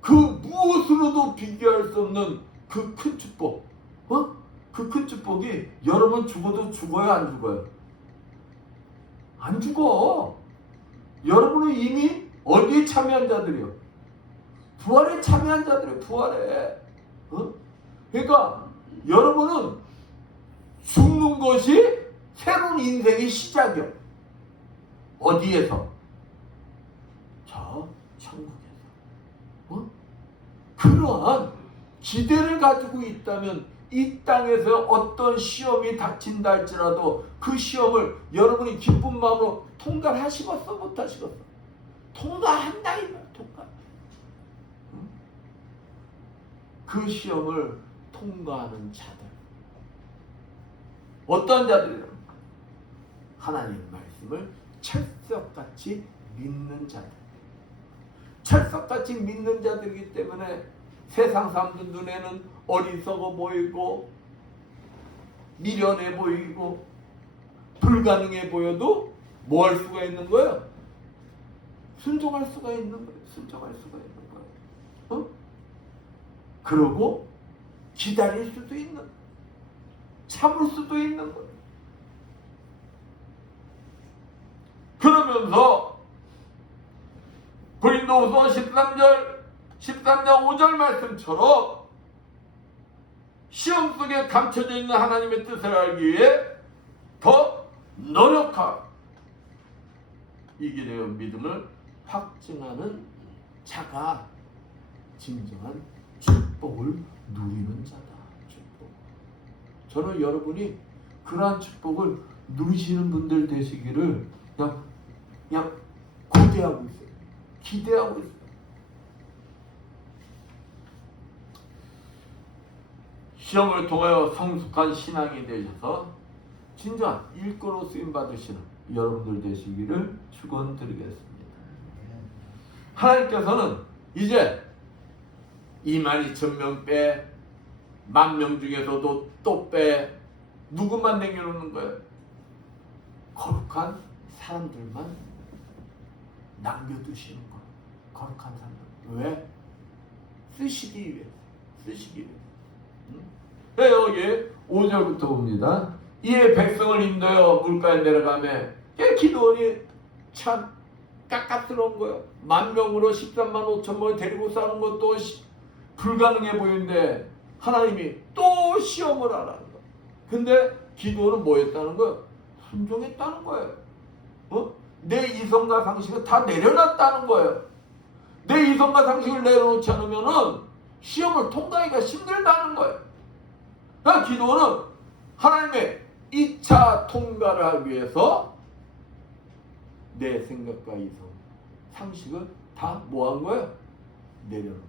그 무엇으로도 비교할 수 없는 그 큰 축복. 그 큰 축복이 여러분 죽어도 죽어요? 안 죽어요? 안 죽어. 여러분은 이미 어디에 참여한 자들이요? 부활에 참여한 자들이에요. 부활에. 그러니까 여러분은 죽는 것이 새로운 인생의 시작이요. 어디에서? 저 천국에서. 그러한 기대를 가지고 있다면 이 땅에서 어떤 시험이 닥친다 할지라도 그 시험을 여러분이 기쁜 마음으로 통과를 하시겠어? 못 하시겠어? 통과한다 이거야. 통과. 그 시험을 통과하는 자들. 어떤 자들이랍니까? 하나님의 말씀을 철석같이 믿는 자들. 철석같이 믿는 자들이기 때문에 세상 사람들 눈에는 어리석어 보이고 미련해 보이고 불가능해 보여도 뭐 할 수가 있는 거예요? 순종할 수가 있는 거예요. 순종할 수가 있는 거예요. 그러고 기다릴 수도 있는, 참을 수도 있는 거예요. 그러면서 고린도후서 13장 5절 말씀처럼 시험 속에 감춰져 있는 하나님의 뜻을 알기 위해 더 노력하고 이기되어 믿음을 확증하는 자가 진정한 축복을 누리는 자다. 축복. 저는 여러분이 그러한 축복을 누리시는 분들 되시기를 그냥 고대하고 있어요. 기대하고 있어요. 시험을 통하여 성숙한 신앙이 되셔서 진짜 일꾼으로 쓰임 받으시는 여러분들 되시기를 축원드리겠습니다. 하나님께서는 이제 22,000명 빼, 10,000명 중에서도 또 빼, 누구만 남겨놓는 거예요? 거룩한 사람들만 남겨두시는 거예요. 거룩한 사람들. 왜? 쓰시기 위해서. 쓰시기 위해서. 네, 여기 5절부터 봅니다. 이에 백성을 인도하여 물가에 내려가매 기도원이 참 깝깝스러운 거예요. 10,000명으로 13만 5천명을 데리고 싸는 것도 불가능해 보이는데 하나님이 또 시험을 하라는 거예요. 근데 기도는 뭐 했다는 거예요? 순종했다는 거예요. 내 이성과 상식을 다 내려놨다는 거예요. 내 이성과 상식을 내려놓지 않으면은 시험을 통과하기가 힘들다는 거예요. 그러니까 기도는 하나님의 2차 통과를 하기 위해서 내 생각과 이성, 상식을 다 뭐 한 거예요? 내려놓은 거예요.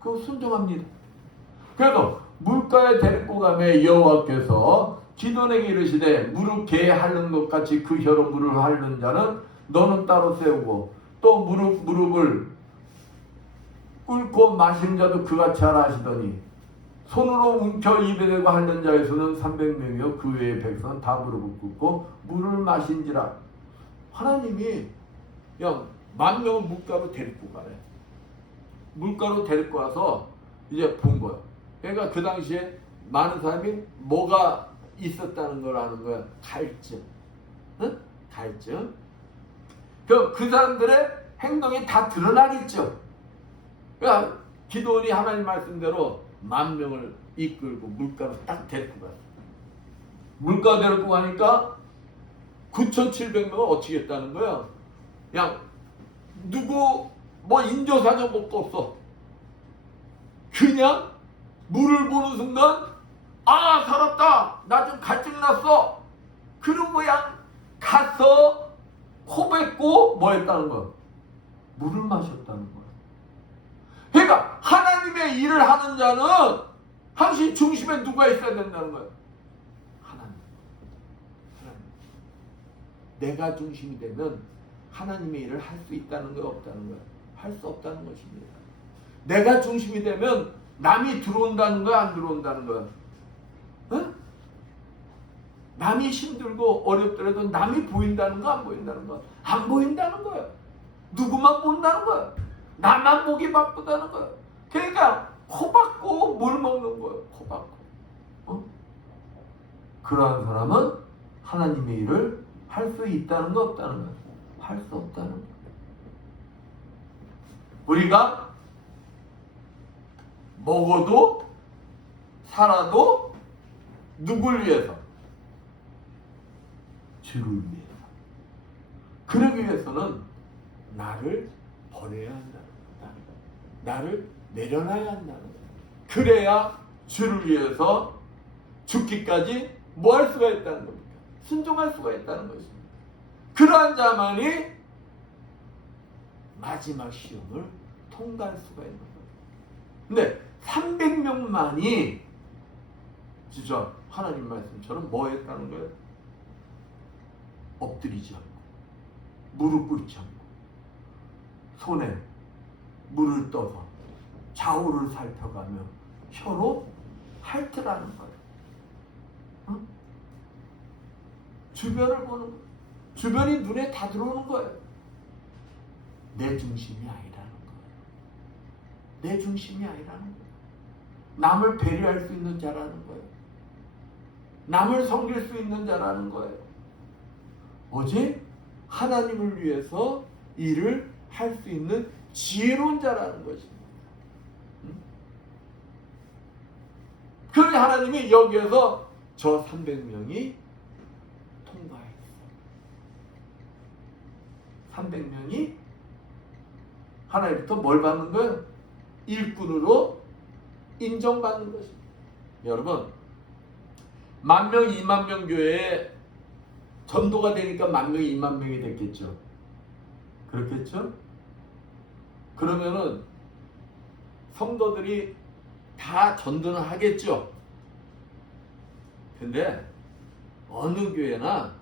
그거 순종합니다. 그래서 물가에 데리고 가매 여호와께서 기도에게 이르시되 무릇 개에 핥는 것 같이 그 혀로 물을 핥는 자는 너는 따로 세우고 또 무릎을 꿇고 마시는 자도 그같이 하라 하시더니 손으로 움켜 입에 대고 핥는 자의 수는 300명이요 그 외의 백성은 다 무릎을 꿇고 물을 마신지라. 하나님이 그냥 10,000명을 물가로 데리고 가래. 물가로 데리고 와서 이제 본 거야. 그러니까 그 당시에 많은 사람이 뭐가 있었다는 걸 아는 거야. 갈증. 응? 갈증. 그 사람들의 행동이 다 드러나겠죠. 그러니까 기도원이 하나님 말씀대로 10,000명을 이끌고 물가로 딱 데리고 갔어. 물가 데리고 가니까 9,700명을 어떻게 했다는 거야. 그냥 누구 뭐 인조사정 볼 거 없어. 그냥 물을 보는 순간 아 살았다. 나 좀 갈증 났어. 그런 그냥 가서 코 뱉고 뭐 했다는 거야. 물을 마셨다는 거야. 그러니까 하나님의 일을 하는 자는 항상 중심에 누가 있어야 된다는 거야. 하나님. 내가 중심이 되면 하나님의 일을 할 수 있다는 거야, 없다는 거야? 할 수 없다는 것입니다. 내가 중심이 되면 남이 들어온다는 거야, 안 들어온다는 거야? 응? 남이 힘들고 어렵더라도 남이 보인다는 거, 안 보인다는 거야? 안 보인다는 거야. 누구만 본다는 거야. 나만 보기 바쁘다는 거야. 그러니까 코 박고 물 먹는 거야. 코 박고. 어? 그러한 사람은 하나님의 일을 할 수 있다는 거, 없다는 거야? 할 수 없다는 거야. 우리가 먹어도 살아도 누굴 위해서? 주를 위해서. 그러기 위해서는 나를 버려야 한다는 거야. 나를 내려놔야 한다는 거야. 그래야 주를 위해서 죽기까지 뭐 할 수가 있다는 겁니까? 순종할 수가 있다는 것입니다. 그러한 자만이 마지막 시험을 통과할 수가 있는 거예요. 근데 300명만이 진짜 하나님 말씀처럼 뭐 했다는 거예요? 엎드리지 않고 무릎 꿇지 않고 손에 물을 떠서 좌우를 살펴가며 혀로 핥으라는 거예요. 어? 주변을 보는 거예요. 주변이 눈에 다 들어오는 거예요. 내 중심이 아니라는 거예요. 내 중심이 아니라는 거예요. 남을 배려할 수 있는 자라는 거예요. 남을 섬길 수 있는 자라는 거예요. 오직 하나님을 위해서 일을 할 수 있는 지혜로운 자라는 것입니다. 그러니 하나님이 여기에서 저 300명이 통과했어요. 300명이 하나님부터 뭘 받는 거예요? 일꾼으로 인정받는 것입니다. 여러분 10,000명, 20,000명 교회에 전도가 되니까 10,000명이 20,000명이 됐겠죠. 그렇겠죠? 그러면은 성도들이 다 전도는 하겠죠. 근데 어느 교회나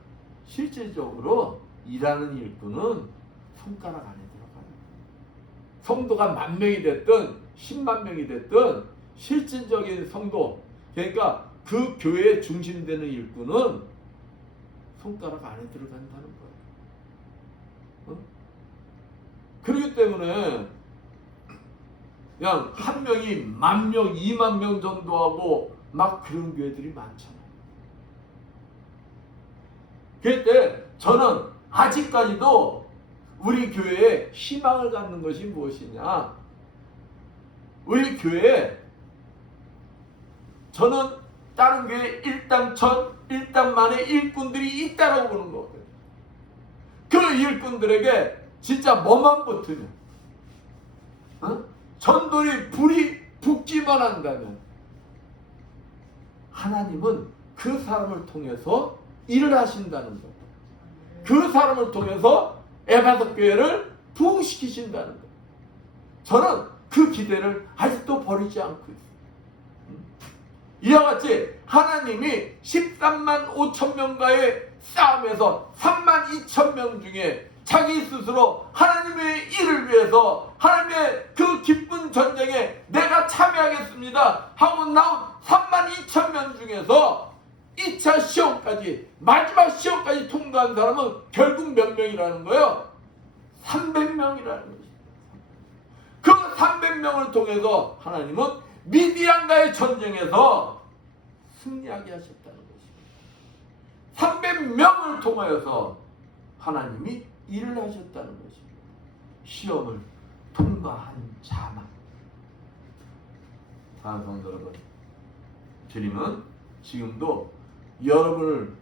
실질적으로 일하는 일꾼은 손가락 안에 들어가요. 성도가 10,000명이 됐든 10만 명이 됐든 실질적인 성도, 그러니까 그 교회의 중심되는 일꾼은 손가락 안에 들어간다는 거예요. 어? 그렇기 때문에 그냥 한 명이 10,000명, 20,000명 전도하고 막 그런 교회들이 많잖아요. 그때 저는 아직까지도 우리 교회에 희망을 갖는 것이 무엇이냐? 우리 교회에 저는 다른 교회 일당천, 일당만의 일꾼들이 있다라고 보는 거거든요. 그 일꾼들에게 진짜 뭐만 붙으냐? 어? 전도의 불이 붙기만 한다면 하나님은 그 사람을 통해서 일을 하신다는 것. 그 사람을 통해서 에베소 교회를 부흥시키신다는 것. 저는 그 기대를 아직도 버리지 않고 있어요. 이와 같이 하나님이 13만 5천 명과의 싸움에서 3만 2천 명 중에 자기 스스로 하나님의 일을 위해서 하나님의 그 기쁜 전쟁에 내가 참여하겠습니다 하고 나온 3만 2천 명 중에서 2차 시험까지 마지막 시험까지 통과한 사람은 결국 몇 명이라는 거예요? 300명이라는 것입니다. 그 300명을 통해서 하나님은 미디안과의 전쟁에서 승리하게 하셨다는 것입니다. 300명을 통하여서 하나님이 일을 하셨다는 것입니다. 시험을 통과한 자만. 사랑하는 성도 여러분, 주님은 지금도 여러분을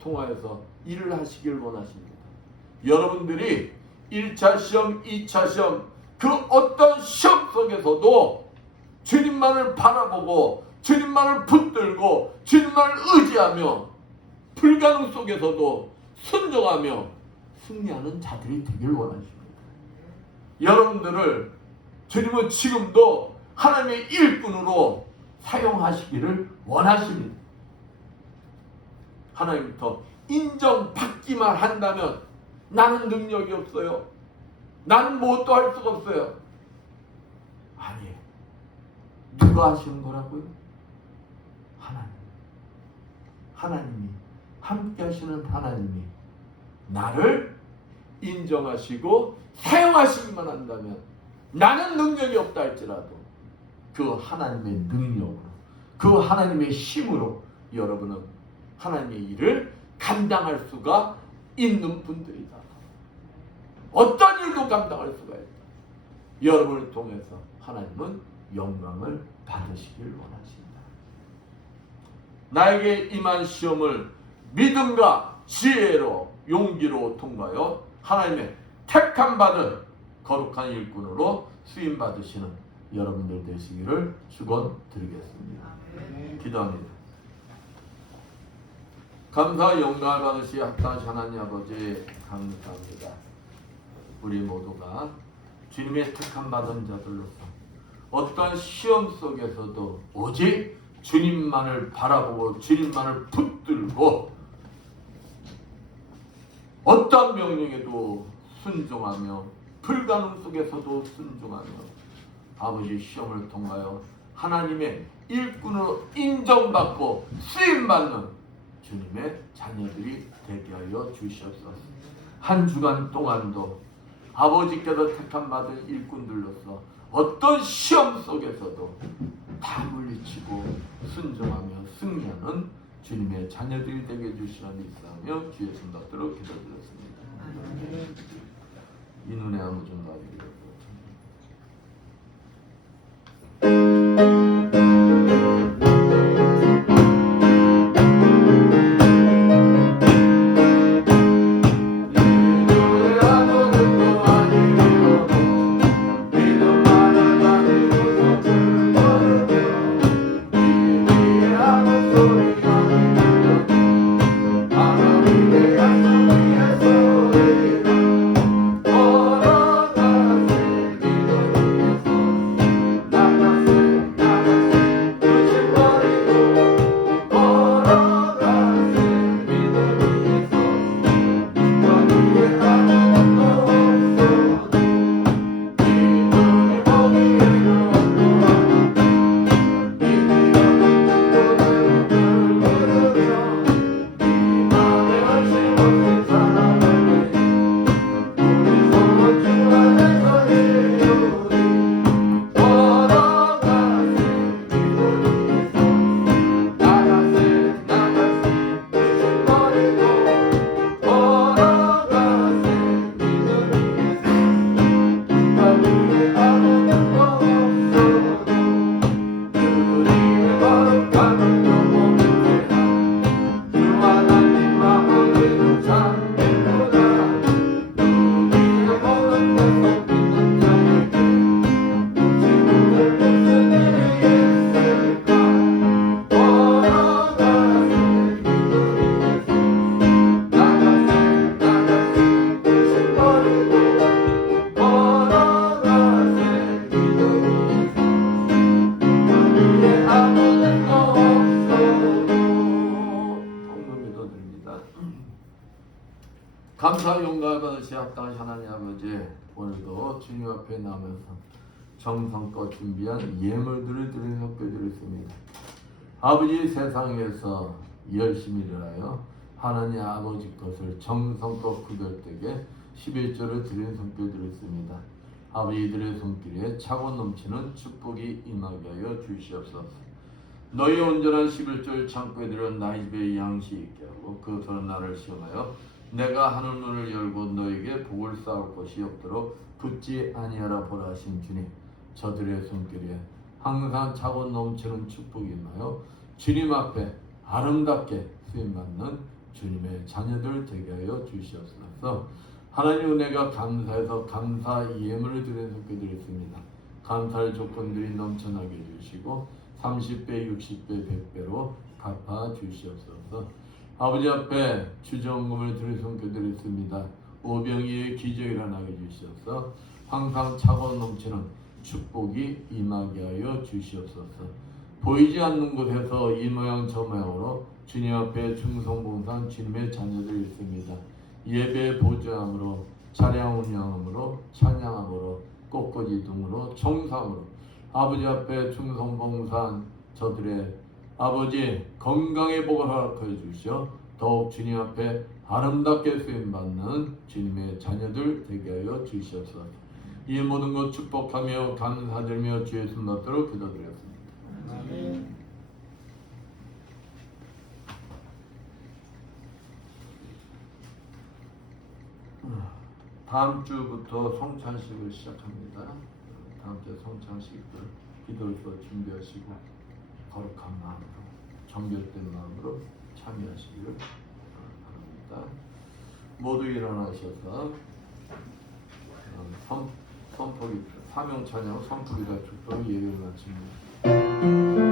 통하여서 일을 하시길 원하십니다. 여러분들이 1차 시험, 2차 시험, 그 어떤 시험 속에서도 주님만을 바라보고 주님만을 붙들고 주님만을 의지하며 불가능 속에서도 순종하며 승리하는 자들이 되길 원하십니다. 여러분들을 주님은 지금도 하나님의 일꾼으로 사용하시기를 원하십니다. 하나님부터 인정받기만 한다면 나는 능력이 없어요. 나는 무엇도 할 수가 없어요. 아니에요. 누가 하시는 거라고요? 하나님. 하나님이, 함께 하시는 하나님이 나를 인정하시고 사용하시기만 한다면 나는 능력이 없다 할지라도 그 하나님의 능력으로, 그 하나님의 힘으로 여러분은 하나님의 일을 감당할 수가 있는 분들이다. 어떤 일도 감당할 수가 있다. 여러분을 통해서 하나님은 영광을 받으시길 원하십니다. 나에게 임한 시험을 믿음과 지혜로 용기로 통과하여 하나님의 택함 받은 거룩한 일꾼으로 쓰임 받으시는 여러분들 되시기를 축원드리겠습니다. 기도합니다. 감사 영광을 받으시 합당하신 하나님 아버지 감사합니다. 우리 모두가 주님의 택함 받은 자들로서 어떠한 시험 속에서도 오직 주님만을 바라보고 주님만을 붙들고 어떤 명령에도 순종하며 불가능 속에서도 순종하며 아버지 시험을 통하여 하나님의 일꾼으로 인정받고 쓰임받는 주님의 자녀들이 되게 하여 주시옵소서. 한 주간 동안도 아버지께서 택함받은 일꾼들로서 어떤 시험 속에서도 다 물리치고 순종하며 승리하는 주님의 자녀들이 되게 해주시라는 믿사하며 주의 손 받도록 기도드렸습니다. 이 눈에 아무 좀 놔드리고 감사 영광을 받으시 합당하신 하나님 아버지, 오늘도 주님 앞에 나면서 정성껏 준비한 예물들을 드리는 осп겨드렸습니다. 아버지, 세상에서 열심히 일하여 하나님 아버지 것을 정성껏 구별되게 11조를 드리는 осп겨드렸습니다. 아버지들의 손길에 차고 넘치는 축복이 임하게 하여 주시옵소서. 너희 온전한 11조를 창고에 들여 나의 집에 양식 있게 하고 그것으로 나를 시험하여 내가 하늘 문을 열고 너에게 복을 쌓을 곳이 없도록 붙지 아니하라 보라 하신 주님, 저들의 손길에 항상 차고 넘치는 축복이 임하여 주님 앞에 아름답게 쓰임받는 주님의 자녀들 되게 하여 주시옵소서. 하나님, 은혜가 감사해서 감사 예물을 드리는 손길드렸습니다. 감사할 조건들이 넘쳐나게 해주시고 30배, 60배, 100배로 갚아 주시옵소서. 아버지 앞에 주정금을 드릴 손길드렸습니다. 오병이의 기적이 일어나게 해주시옵소서. 항상 차고 넘치는 축복이 임하게 하여 주시옵소서. 보이지 않는 곳에서 이 모양 저 모양으로 주님 앞에 충성봉사한 주님의 자녀들이 있습니다. 예배 보좌함으로, 차량 운영함으로, 찬양함으로, 꽃꽂이 등으로, 청상으로 아버지 앞에 충성봉사한 저들의 아버지 건강의 복을 허락해 주시어 더욱 주님 앞에 아름답게 쓰임받는 주님의 자녀들 되게 하여 주시옵소서. 이 모든 것 축복하며 감사드리며 주의 손 받도록 기도드렸습니다. 아멘. 다음 주부터 성찬식을 시작합니다. 다음 주에 성찬식을 기도해서 준비하시고 거룩한 마음으로, 정결된 마음으로 참여하시기를 바랍니다. 모두 일어나셔서 선포기, 사명 찬양 선포기다 축도 예배를 마칩니다.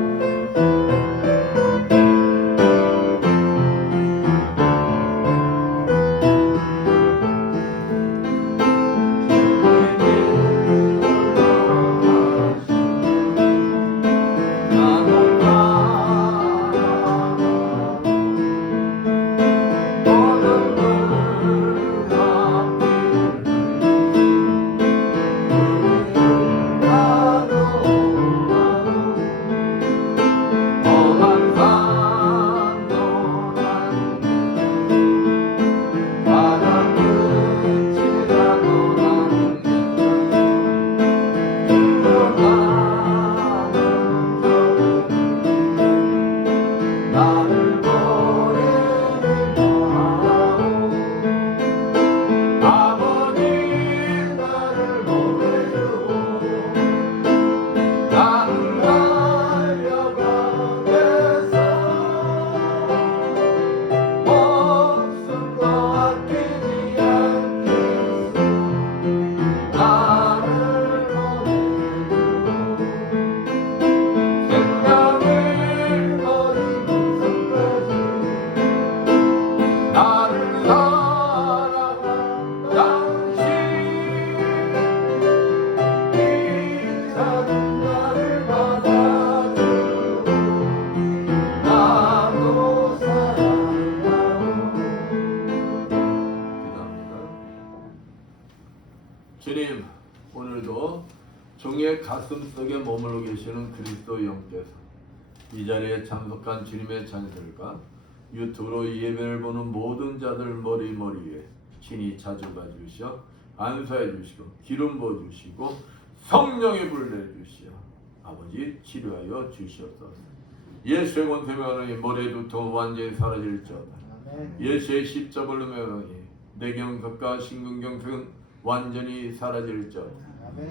주님, 오늘도 종의 가슴속에 머물러 계시는 그리스도 영께서 이 자리에 참석한 주님의 자녀들과 유튜브로 예배를 보는 모든 자들 머리에 친히 자주봐 주시어 안수해 주시고 기름 부어 주시고 성령의 불을 내주시어 아버지 치료하여 주시옵소서. 예수의 권세며 하나님, 머리의 두통은 완전히 사라질지어다. 예수의 십자벌로 하나님, 뇌경색과 심근경색은 완전히 사라질지어다.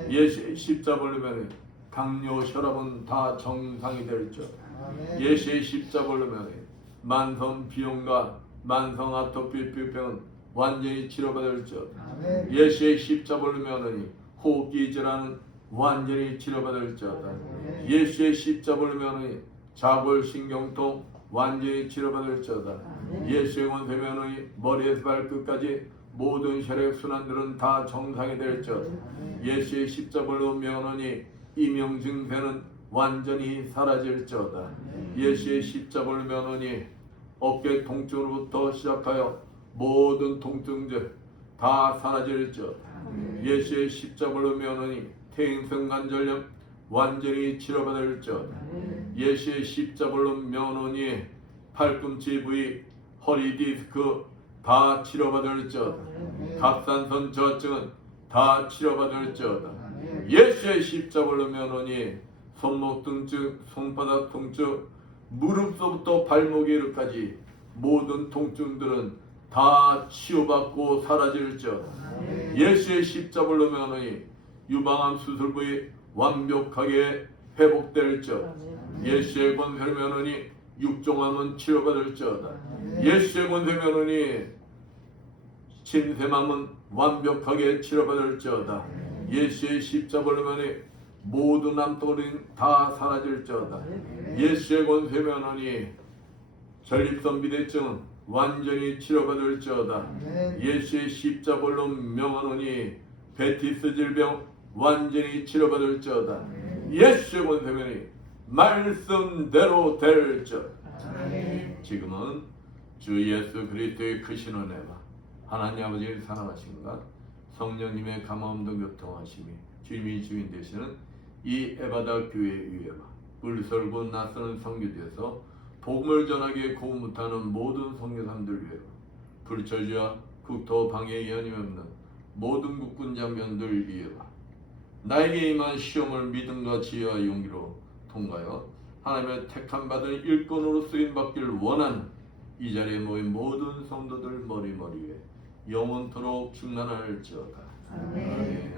예수의 십자벌로 하나님, 당뇨, 혈압은 다 정상이 될지어다. 예수의 십자벌로 하나님, 만성 비염과 만성 아토피병은 완전히 치료받을지어다. 예수의 십자벌로 하나님, 호흡기 질환은 완전히 치료받을지어다. 예수의 십자벌로 하나님, 자골신경통 완전히 치료받을지어다. 예수의 권세며 하나님, 머리에서 발끝까지 모든 혈액순환들은 다 정상이 될지어다. 예수의 십자벌로 명하니 이명 증세는 완전히 사라질지어다. 예수의 십자벌로 명하니 어깨 통증으로부터 시작하여 모든 통증들 다 사라질지어다. 예수의 십자가로 면허니 퇴행성 관절염 완전히 치료받을지어다. 예수의 십자가로 면허니 팔꿈치 부위 허리 디스크 다 치료받을지어다. 갑상선 저증은 다 치료받을지어다. 예수의 십자가로 면허니 손목 통증, 손바닥 통증, 무릎서부터 발목 이르까지 모든 통증들은 다 치유받고 사라질지어다. 예수의 십자가로 면허니 유방암 수술 부위 완벽하게 회복될지어다. 예수의 권세로 면허니 육종암은 치료받을지어다. 예수의 권세로 면허니 침샘암은 완벽하게 치료받을지어다. 예수의 십자가로 면허니 모든 암덩어리는 다 사라질지어다. 예수의 권세로 면허니 전립선 비대증은 완전히 치료받을지어다. 예수의 십자가로 명하노니 베티스 질병 완전히 치료받을지어다. 예수의 권세로 면허니 말씀대로 될지어다. 지금은 주 예수 그리스도의 크신 은혜와 하나님 아버지의 사랑하심과 성령님의 감화음도 교통하심이 주님이 주인 되시는 이 에바다 교회 위에와 울설고 낯서는 선교지에서 복음을 전하기에 고움 못하는 모든 선교사님들 위에와 불철주와 국토 방해에 연이 없는 모든 국군 장병들 위에와 나에게 임한 시험을 믿음과 지혜와 용기로 통과하여 하나님의 택함 받은 일꾼으로 쓰임 받기를 원하는 이 자리에 모인 모든 성도들 머리 위에 영원토록 충만할지어다. 아멘.